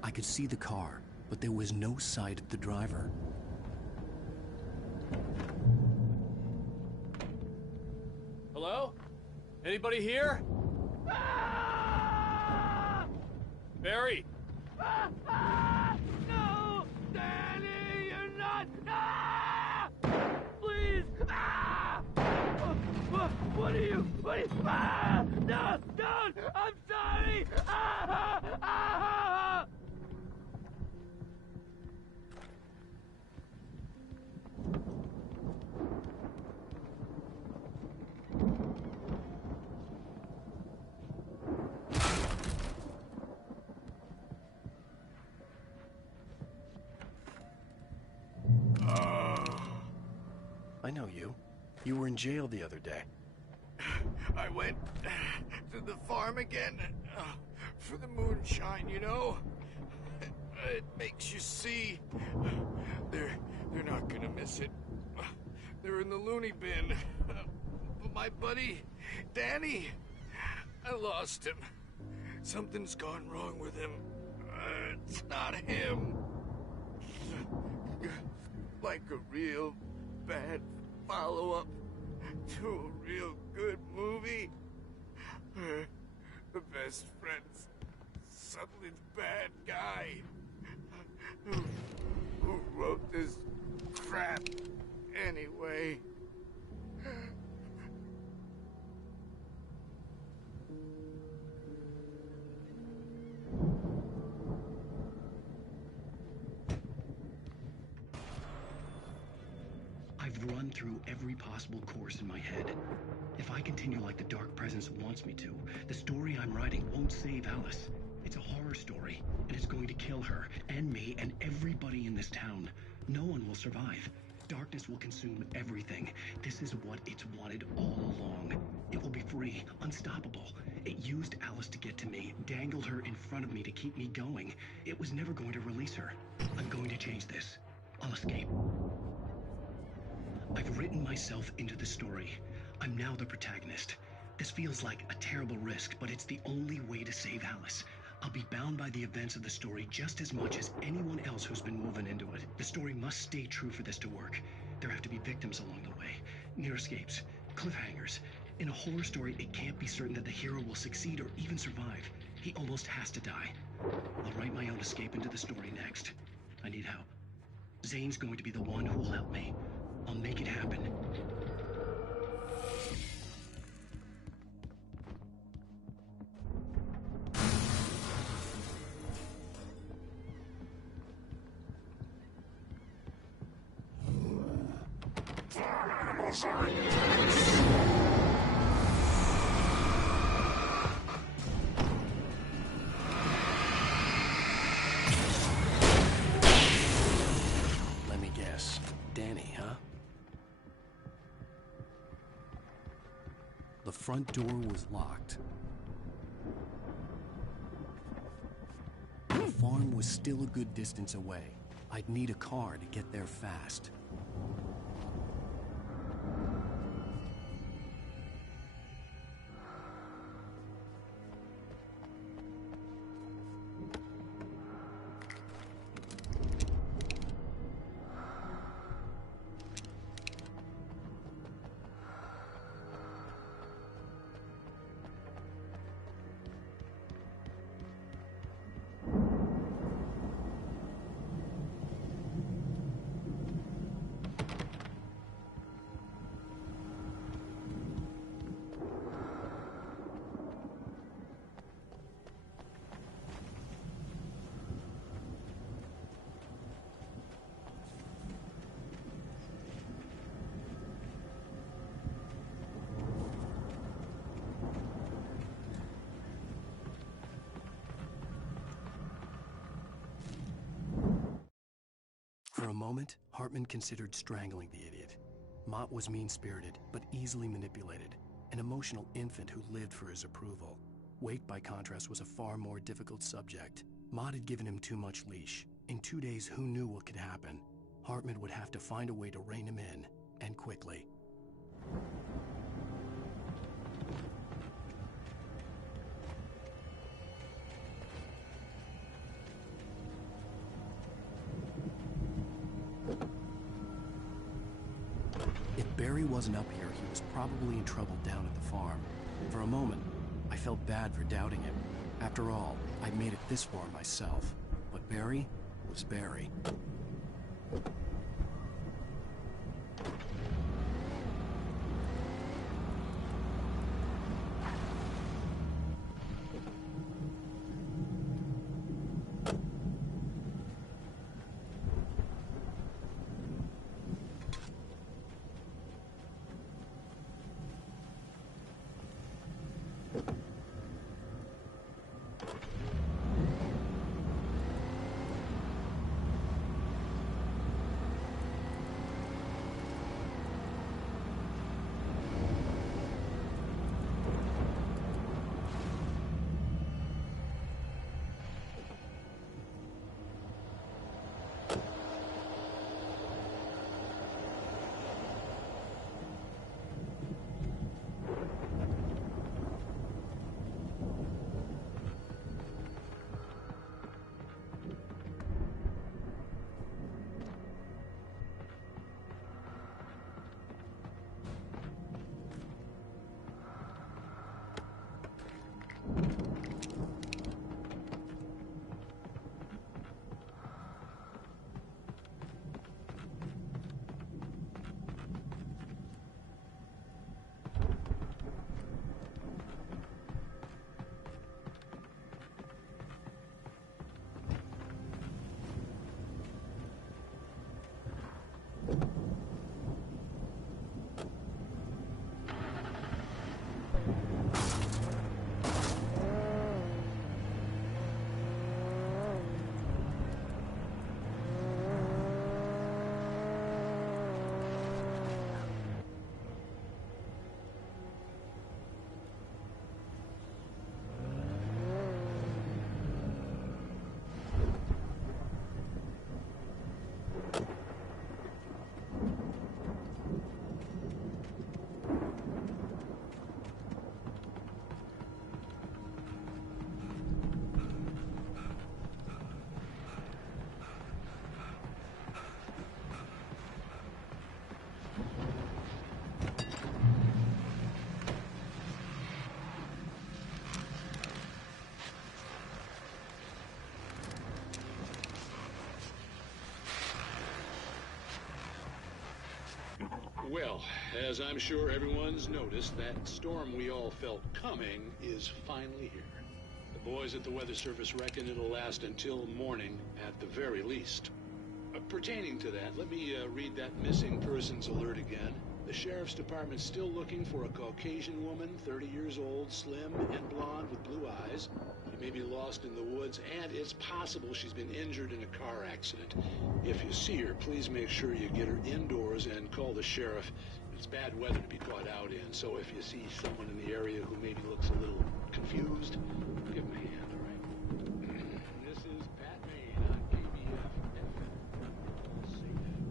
I could see the car, but there was no sight of the driver. Hello? Anybody here? Barry! No! Danny, you're not! Please! What What are you? Ah! No! Don't! I'm sorry! Ah! Ah! I know you. You were in jail the other day. I went to the farm again for the moonshine, you know? It makes you see. They're not gonna miss it. They're in the loony bin. But my buddy, Danny, I lost him. Something's gone wrong with him. It's not him. Like a real bad follow-up to a real good movie. The best friend's suddenly the bad guy. Who wrote this crap anyway? I've run through every possible course in my head. If I continue like the Dark Presence wants me to, the story I'm writing won't save Alice. It's a horror story, and it's going to kill her, and me, and everybody in this town. No one will survive. Darkness will consume everything. This is what it's wanted all along. It will be free, unstoppable. It used Alice to get to me, dangled her in front of me to keep me going. It was never going to release her. I'm going to change this. I'll escape. I've written myself into the story. I'm now the protagonist. This feels like a terrible risk, but it's the only way to save Alice. I'll be bound by the events of the story just as much as anyone else who's been woven into it. The story must stay true for this to work. There have to be victims along the way, near escapes, cliffhangers. In a horror story, it can't be certain that the hero will succeed or even survive. He almost has to die. I'll write my own escape into the story next. I need help. Zane's going to be the one who will help me. I'll make it happen. Let me guess. Danny, huh? The front door was locked. The farm was still a good distance away. I'd need a car to get there fast. For a moment, Hartman considered strangling the idiot. Mott was mean-spirited, but easily manipulated, an emotional infant who lived for his approval. Wake, by contrast, was a far more difficult subject. Mott had given him too much leash. In 2 days, who knew what could happen? Hartman would have to find a way to rein him in, and quickly. If Barry wasn't up here, he was probably in trouble down at the farm. For a moment, I felt bad for doubting him. After all, I'd made it this far myself. But Barry was Barry. Well, as I'm sure everyone's noticed, that storm we all felt coming is finally here. The boys at the Weather Service reckon it'll last until morning at the very least. Pertaining to that, let me read that missing persons alert again. The Sheriff's Department's still looking for a Caucasian woman, 30 years old, slim and blonde with blue eyes. She may be lost in the woods, and it's possible she's been injured in a car accident. If you see her, please make sure you get her indoors and call the sheriff. It's bad weather to be caught out in, so if you see someone in the area who maybe looks a little confused, give them a hand, all right? This is Pat Maine on KBF FM. Safe.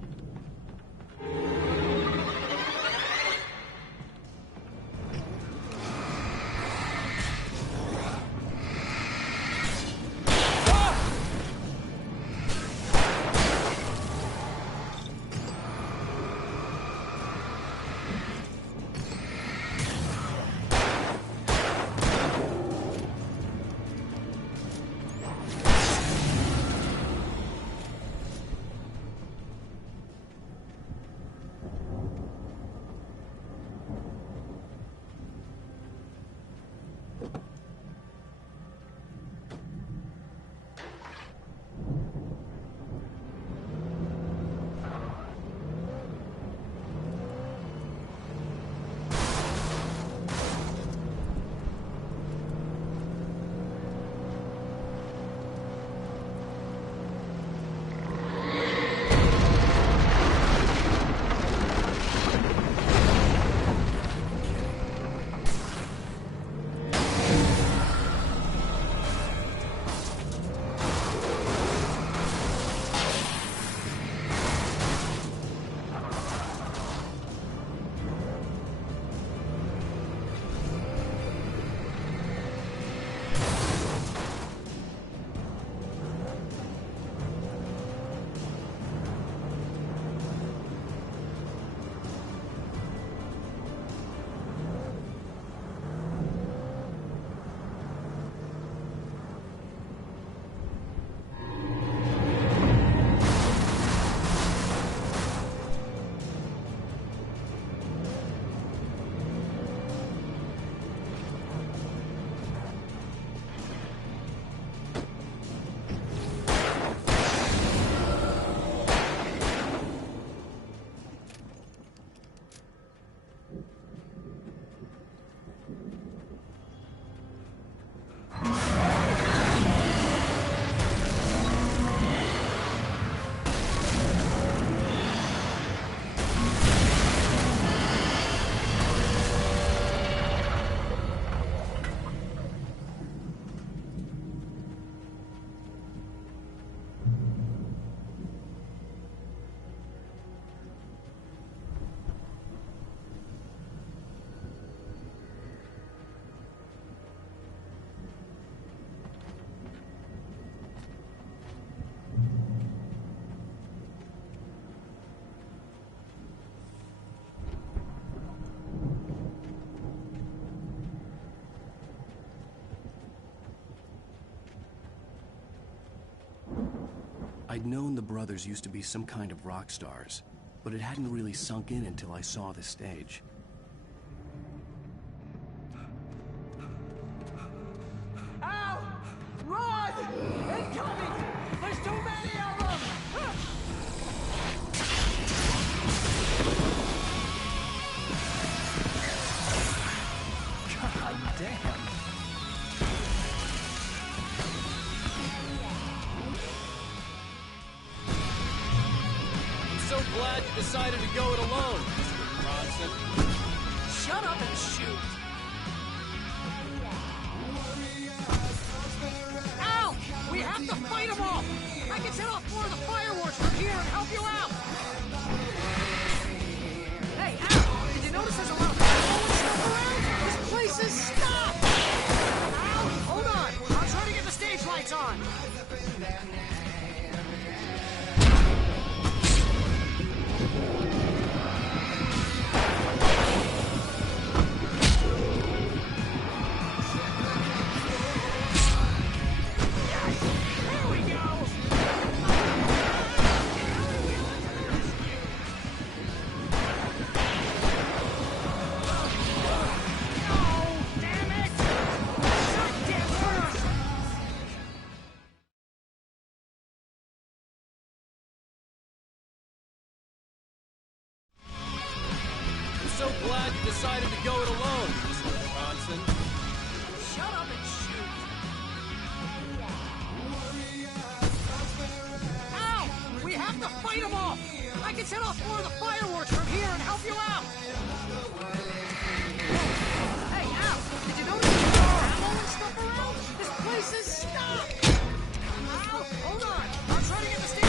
I'd known the brothers used to be some kind of rock stars, but it hadn't really sunk in until I saw the stage. Ow! Run! Incoming! There's too many of them! God damn. I'm so glad you decided to go it alone, Mr. Bronson. Shut up and shoot. Ow! We have to fight them off! I can set off more of the fireworks from here and help you out! Hey, Al! Did you notice there's a lot of fireworks stuff around? This place is stopped! Al, hold on! I'll try to get the stage lights on! decided to go it alone, Mr. Bronson. Shut up and shoot! Ow! We have to fight them off! I can set off more of the fireworks from here and help you out! Hey, Al! Did you notice there's more ammo and stuff around? This place is stocked! Al, hold on! I'll try to get the stairs!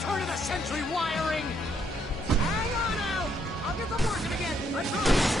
Turn of the century wiring! Hang on, Al! I'll get them working again! I promise!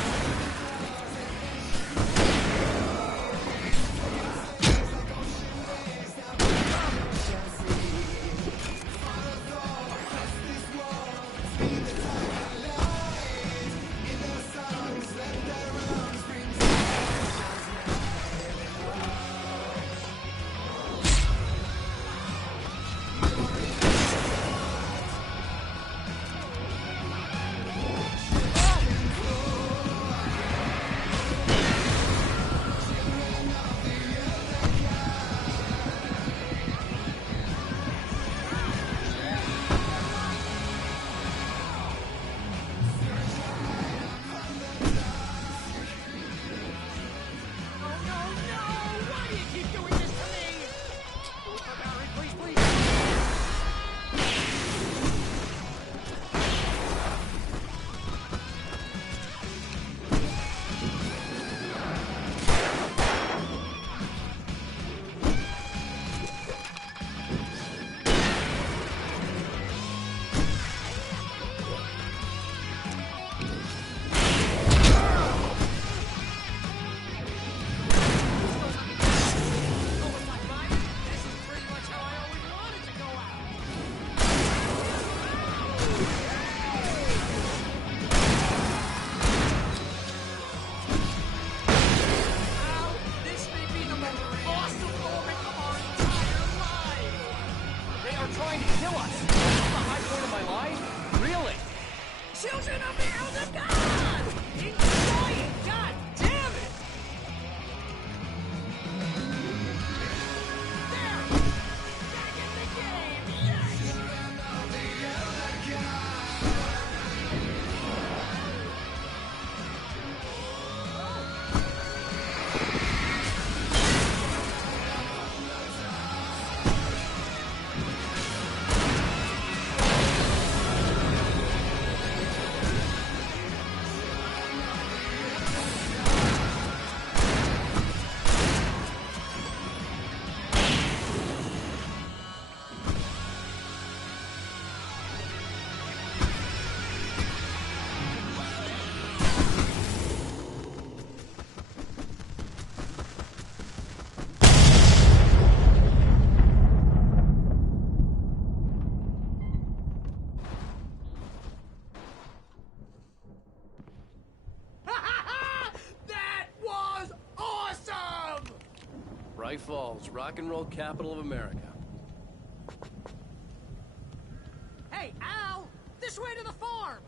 Trying to kill us! That's the high point of my life? Really? Children of the Elder God! Enjoy it! God damn it! There! Back in the game! Yes! Bright Falls, rock and roll capital of America. Hey, Al! This way to the farm!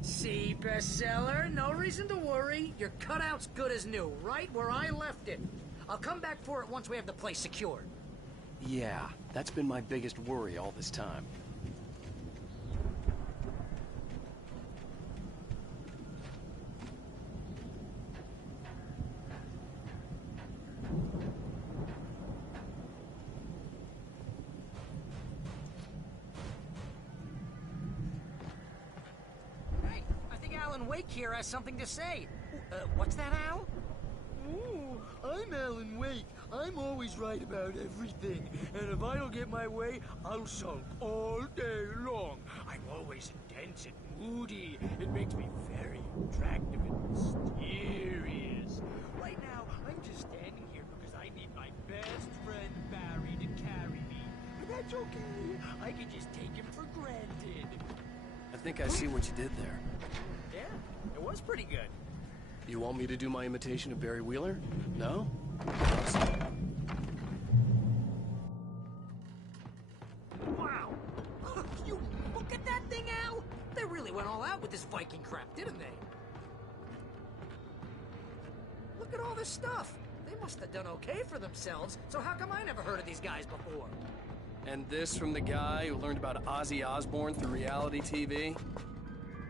See, bestseller? No reason to worry. Your cutout's good as new, right where I left it. I'll come back for it once we have the place secured. Yeah, that's been my biggest worry all this time. Alan Wake here has something to say. What's that, Al? Ooh, I'm Alan Wake. I'm always right about everything. And if I don't get my way, I'll sulk all day long. I'm always intent intense and moody. It makes me very attractive and mysterious. Right now, I'm just standing here because I need my best friend Barry to carry me. But that's okay. I can just take him for granted. I think I see what you did there. Yeah, it was pretty good. You want me to do my imitation of Barry Wheeler? No? Wow! You look at that thing, Al! They really went all out with this Viking crap, didn't they? Look at all this stuff. They must have done okay for themselves, so how come I never heard of these guys before? And this from the guy who learned about Ozzy Osbourne through reality TV?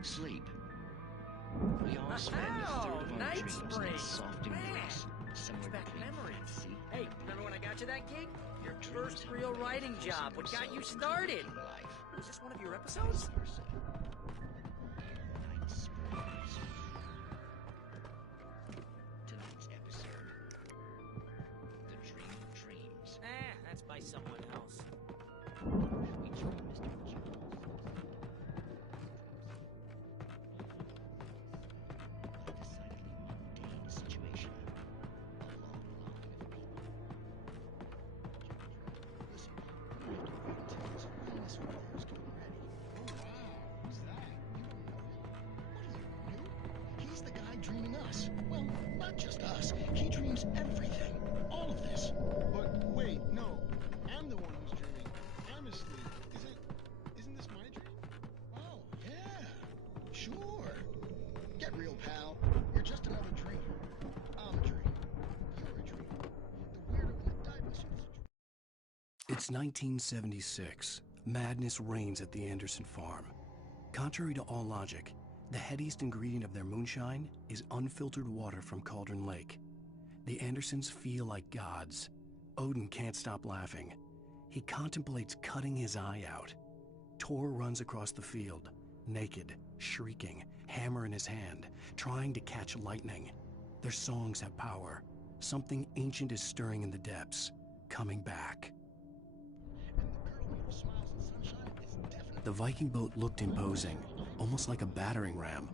Sleep. We all spend a third of our dreams in that soft embrace, somewhere between fantasy. Hey, remember when I got you that gig? Your first real writing job, what got you started? Was this one of your episodes? Tonight's episode, The Dream of Dreams. That's by someone else. We join Mr. Jones. A decidedly mundane situation. A long line of people. Listen, we have to wait until this wellness fellow is getting ready. Oh wow, who's that? You don't know him. What are you, new? He's the guy dreaming us. Well, not just us. He dreams everything. All of this. But wait, no. I'm the one who's dreaming. I'm asleep. Isn't this my dream? Oh, yeah. Sure. Get real, pal. You're just another dream. I'm a dream. You're a dream. The weirdo in the diving suit is a dream. It's 1976. Madness reigns at the Anderson farm. Contrary to all logic, the headiest ingredient of their moonshine is unfiltered water from Cauldron Lake. The Andersons feel like gods. Odin can't stop laughing. He contemplates cutting his eye out. Tor runs across the field, naked, shrieking, hammer in his hand, trying to catch lightning. Their songs have power. Something ancient is stirring in the depths, coming back. The Viking boat looked imposing, almost like a battering ram.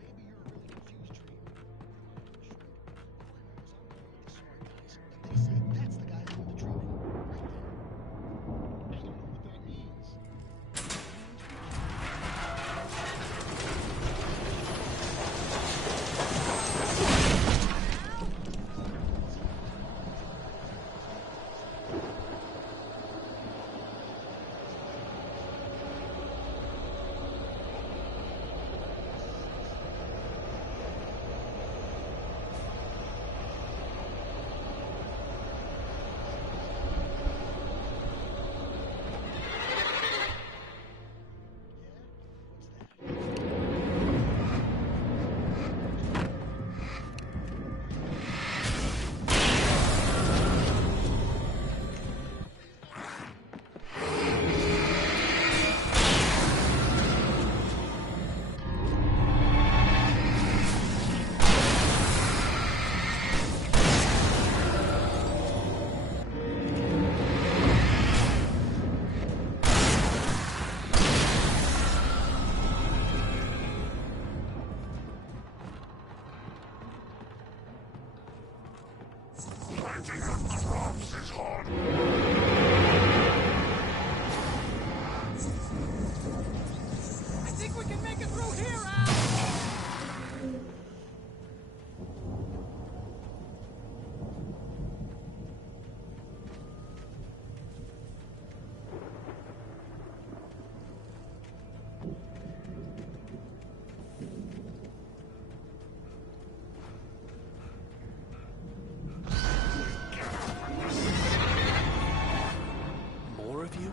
I think we can make it through here, Al! More of you?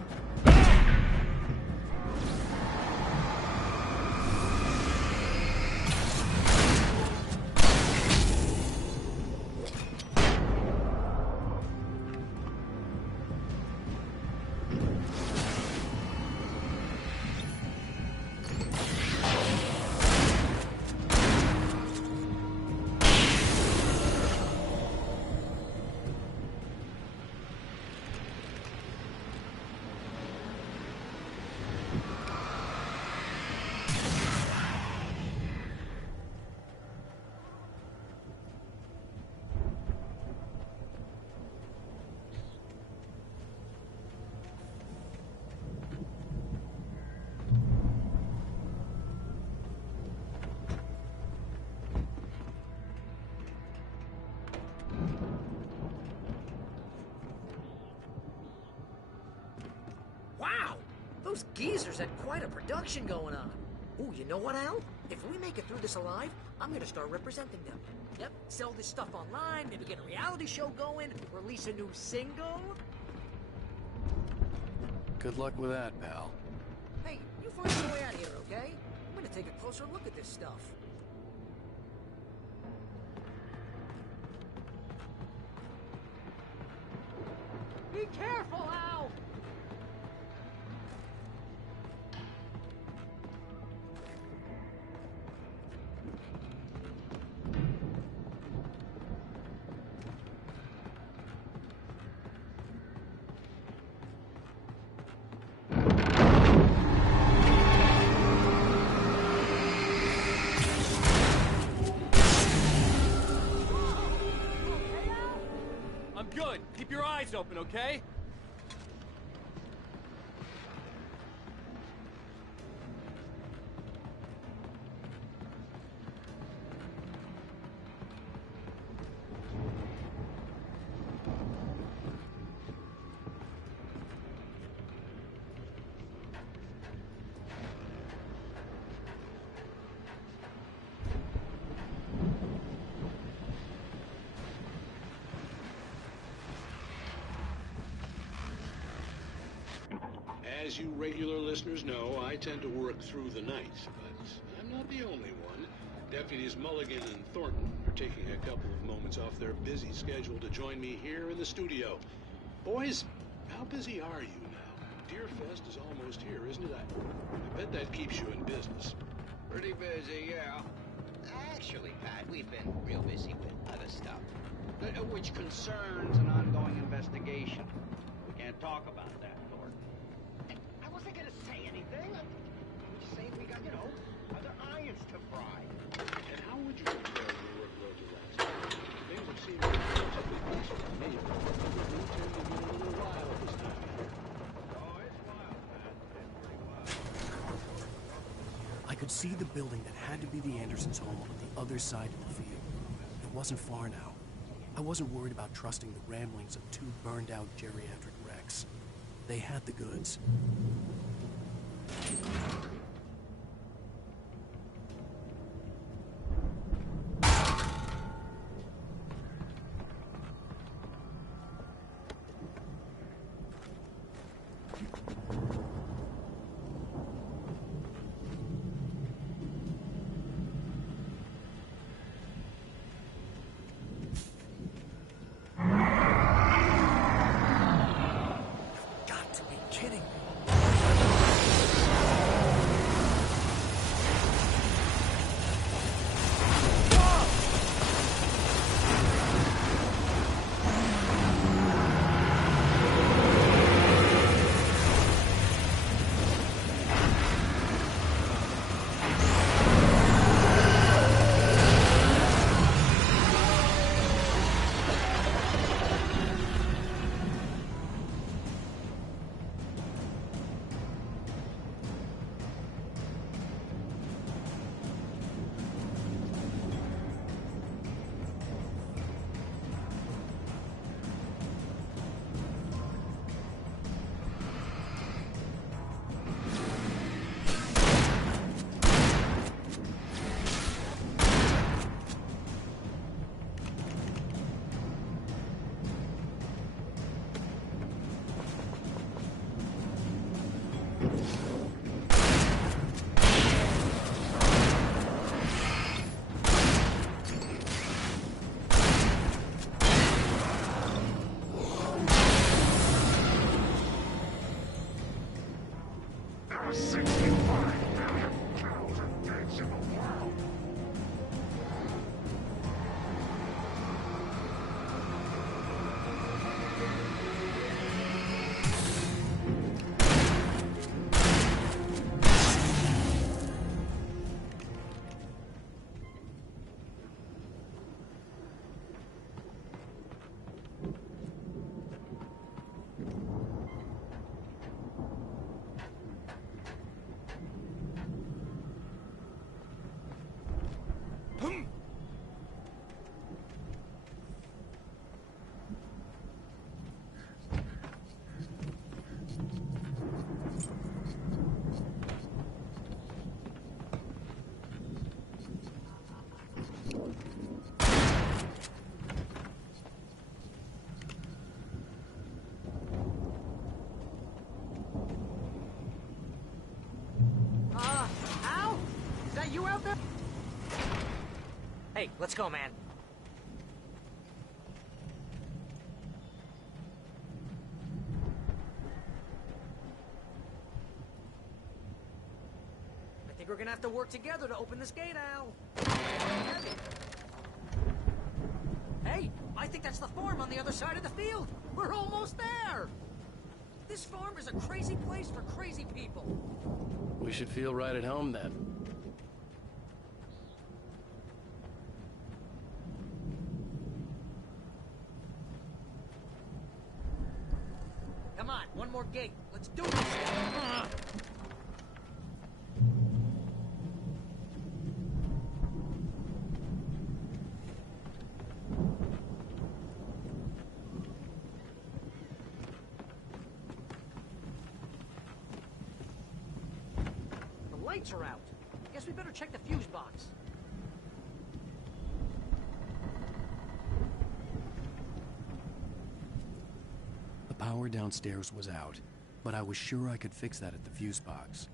Those geezers had quite a production going on. Ooh, you know what, Al? If we make it through this alive, I'm gonna start representing them. Yep, sell this stuff online, maybe get a reality show going, release a new single. Good luck with that, pal. Hey, you find your way out of here, okay? I'm gonna take a closer look at this stuff. Be careful, Al! I'm good. Keep your eyes open, okay? As you regular listeners know, I tend to work through the night, but I'm not the only one. Deputies Mulligan and Thornton are taking a couple of moments off their busy schedule to join me here in the studio. Boys, how busy are you now? Deerfest is almost here, isn't it? I bet that keeps you in business. Pretty busy, yeah. Actually, Pat, we've been real busy with other stuff, which concerns an ongoing investigation. We can't talk about that, Thornton. I wasn't gonna say anything. I'm just saying we got, other irons to fry. And how would you compare your workload to last time? Things have seemed relatively peaceful to me, but we do tend to get a little wild this time of year. Oh, it's wild, man. It's pretty wild. I could see the building that had to be the Andersons' home on the other side of the field. It wasn't far now. I wasn't worried about trusting the ramblings of two burned-out geriatric wrecks. They had the goods. you out there? Hey, let's go, man. I think we're gonna have to work together to open this gate, Al. Hey, I think that's the farm on the other side of the field. We're almost there. This farm is a crazy place for crazy people. We should feel right at home then. Come on, one more gate. Let's do this. The lights are out. Guess we better check the fuse box. The power downstairs was out, but I was sure I could fix that at the fuse box.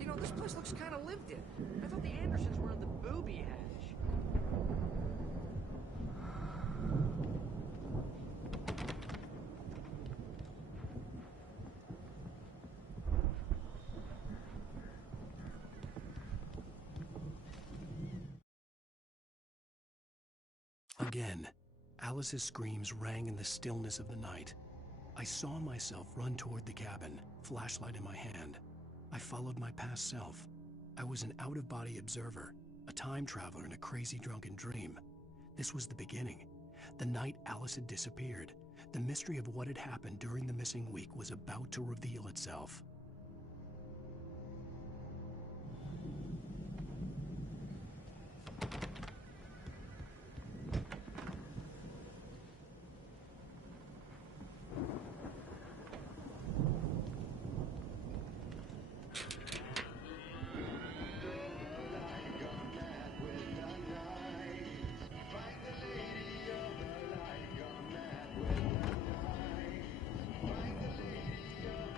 You know, this place looks kind of lived in. I thought the Andersons were in the booby hash. Again, Alice's screams rang in the stillness of the night. I saw myself run toward the cabin, flashlight in my hand. I followed my past self. I was an out-of-body observer, a time traveler in a crazy drunken dream. This was the beginning. The night Alice had disappeared. The mystery of what had happened during the missing week was about to reveal itself.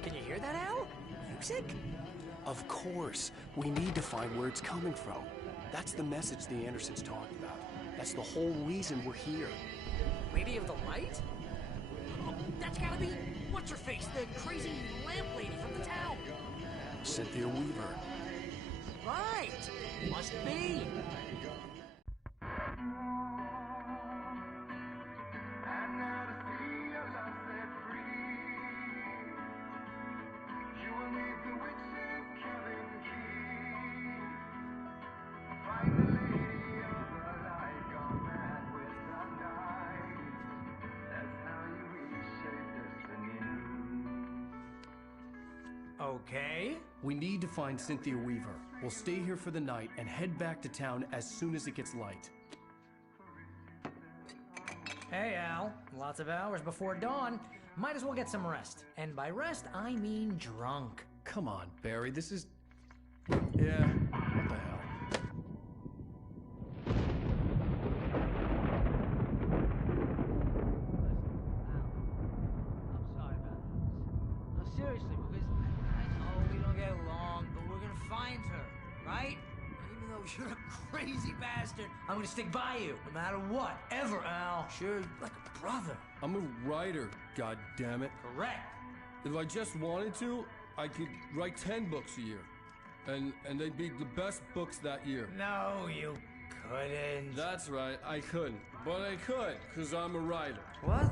Can you hear that, Al? Music? Of course. We need to find where it's coming from. That's the message the Andersons talked about. That's the whole reason we're here. Lady of the Light? Oh, that's gotta be... What's-her-face? The crazy lamp lady from the town. Cynthia Weaver. Right. Must be. Okay. We need to find Cynthia Weaver. We'll stay here for the night and head back to town as soon as it gets light. Hey, Al. Lots of hours before dawn. Might as well get some rest. And by rest, I mean drunk. Come on, Barry, this is... Yeah, what the hell? No, seriously, because I know we don't get along, but we're gonna find her, right? Even though you're a crazy bastard, I'm gonna stick by you, no matter what, ever, Al. Sure, like a brother. I'm a writer, goddammit. Correct. If I just wanted to, I could write 10 books a year. And they'd be the best books that year. No, you couldn't. That's right, I couldn't. But I could, because I'm a writer. What?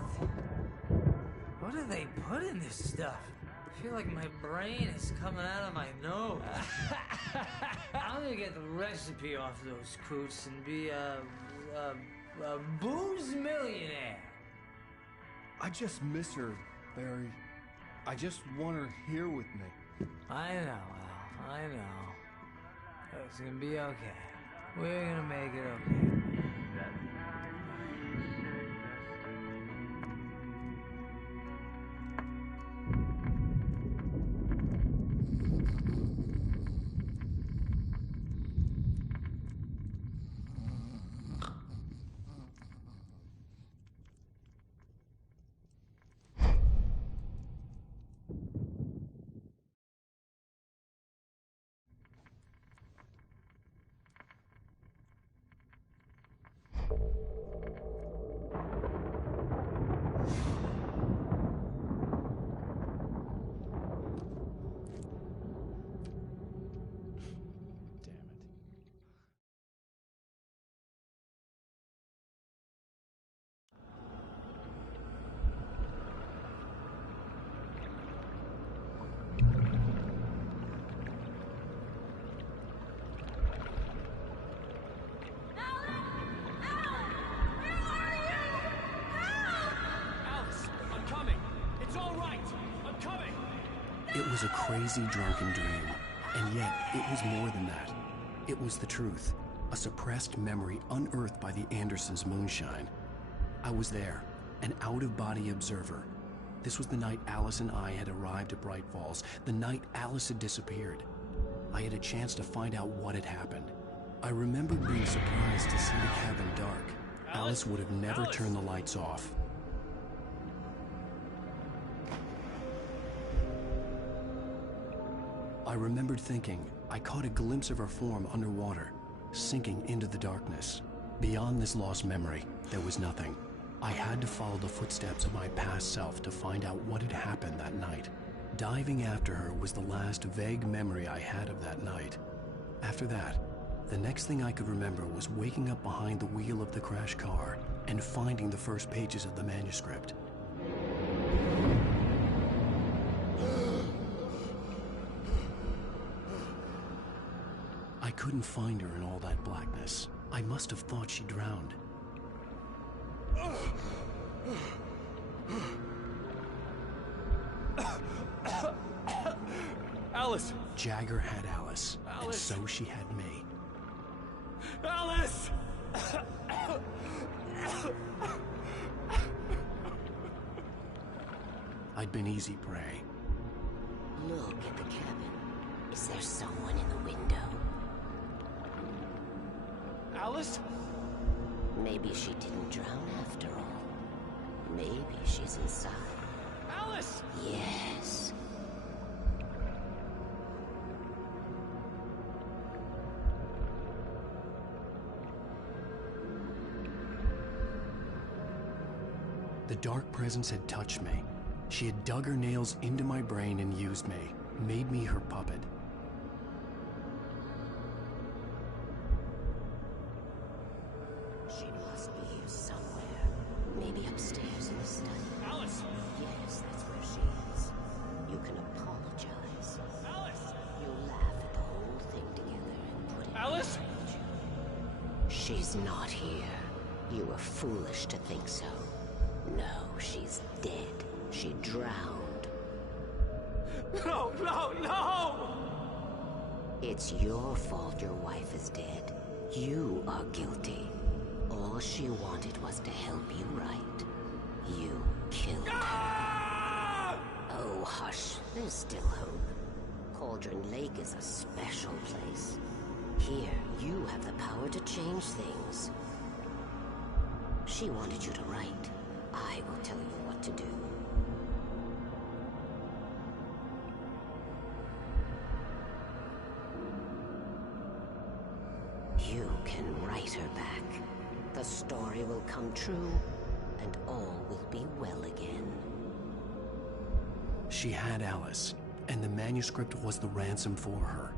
What do they put in this stuff? I feel like my brain is coming out of my nose. I'm gonna get the recipe off those coots and be a booze millionaire. I just miss her, Barry. I just want her here with me. I know, Al. I know. It's gonna be okay. We're gonna make it okay. It was a crazy, drunken dream, and yet it was more than that. It was the truth, a suppressed memory unearthed by the Andersons' moonshine. I was there, an out-of-body observer. This was the night Alice and I had arrived at Bright Falls, the night Alice had disappeared. I had a chance to find out what had happened. I remembered being surprised to see the cabin dark. Alice would have never turned the lights off. I remembered thinking I caught a glimpse of her form underwater, sinking into the darkness. Beyond this lost memory, there was nothing. I had to follow the footsteps of my past self to find out what had happened that night. Diving after her was the last vague memory I had of that night. After that, the next thing I could remember was waking up behind the wheel of the crashed car and finding the first pages of the manuscript. I couldn't find her in all that blackness. I must have thought she drowned. Alice! Jagger had Alice, and so she had me. Alice! I'd been easy prey. Look at the cabin. Is there someone in the window? Alice? Maybe she didn't drown after all. Maybe she's inside. Alice! Yes. The dark presence had touched me. She had dug her nails into my brain and used me, made me her puppet. She must be here somewhere. Maybe upstairs in the study. Alice! Yes, that's where she is. You can apologize. Alice! You'll laugh at the whole thing together and put it Alice! behind you. She's not here. You were foolish to think so. No, she's dead. She drowned. No, no, no! It's your fault your wife is dead. You are guilty. All she wanted was to help you right. You killed her. Oh, hush. There's still hope. Cauldron Lake is a special place. Here, you have the power to change things. She wanted you to write. I will tell you what to do. You can write her back. The story will come true, and all will be well again. She had Alice, and the manuscript was the ransom for her.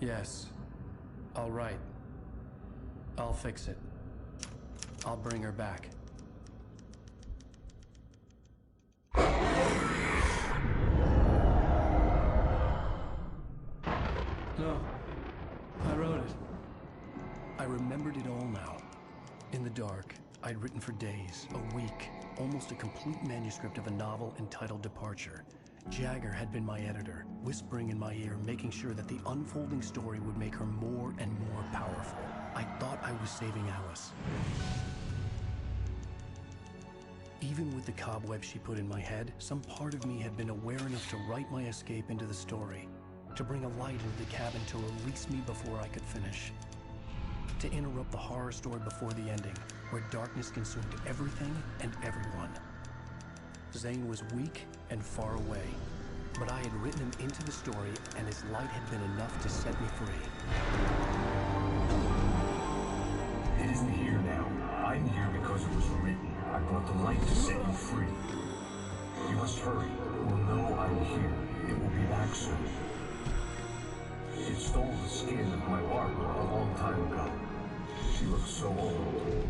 Yes. All right. I'll fix it. I'll bring her back. No. I wrote it. I remembered it all now. In the dark, I'd written for days, a week, almost a complete manuscript of a novel entitled Departure. Jagger had been my editor, whispering in my ear, making sure that the unfolding story would make her more and more powerful. I thought I was saving Alice. Even with the cobwebs she put in my head, some part of me had been aware enough to write my escape into the story, to bring a light into the cabin to release me before I could finish, to interrupt the horror story before the ending, where darkness consumed everything and everyone. Zane was weak and far away, but I had written him into the story, and his light had been enough to set me free. It isn't here now. I'm here because it was written. I brought the light to set you free. You must hurry. We'll know I'm here. It will be back soon. It stole the skin of my Barbara a long time ago. She looks so old.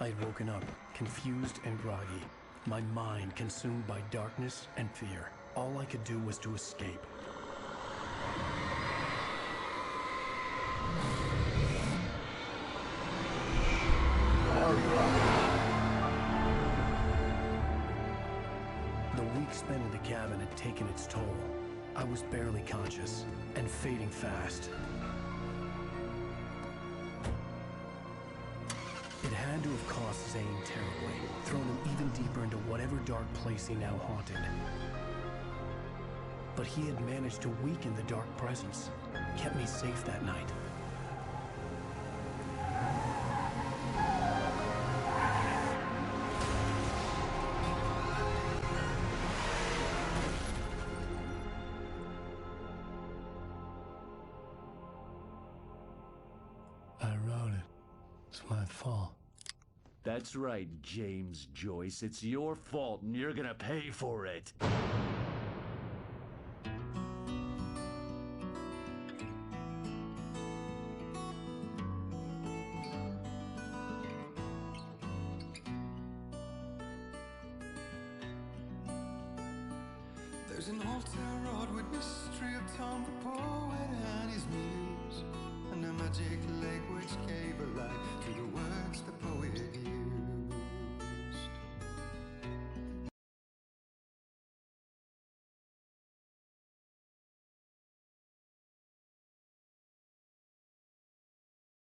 I'd woken up, confused and groggy, my mind consumed by darkness and fear. All I could do was to escape. The week spent in the cabin had taken its toll. I was barely conscious and fading fast. It had to have cost Zane terribly, thrown him even deeper into whatever dark place he now haunted. But he had managed to weaken the dark presence, kept me safe that night. I wrote it. It's my fault. That's right, James Joyce. It's your fault, and you're gonna pay for it. There's an altar road with mystery of Tom the poet and his muse, and a magic lake which gave a light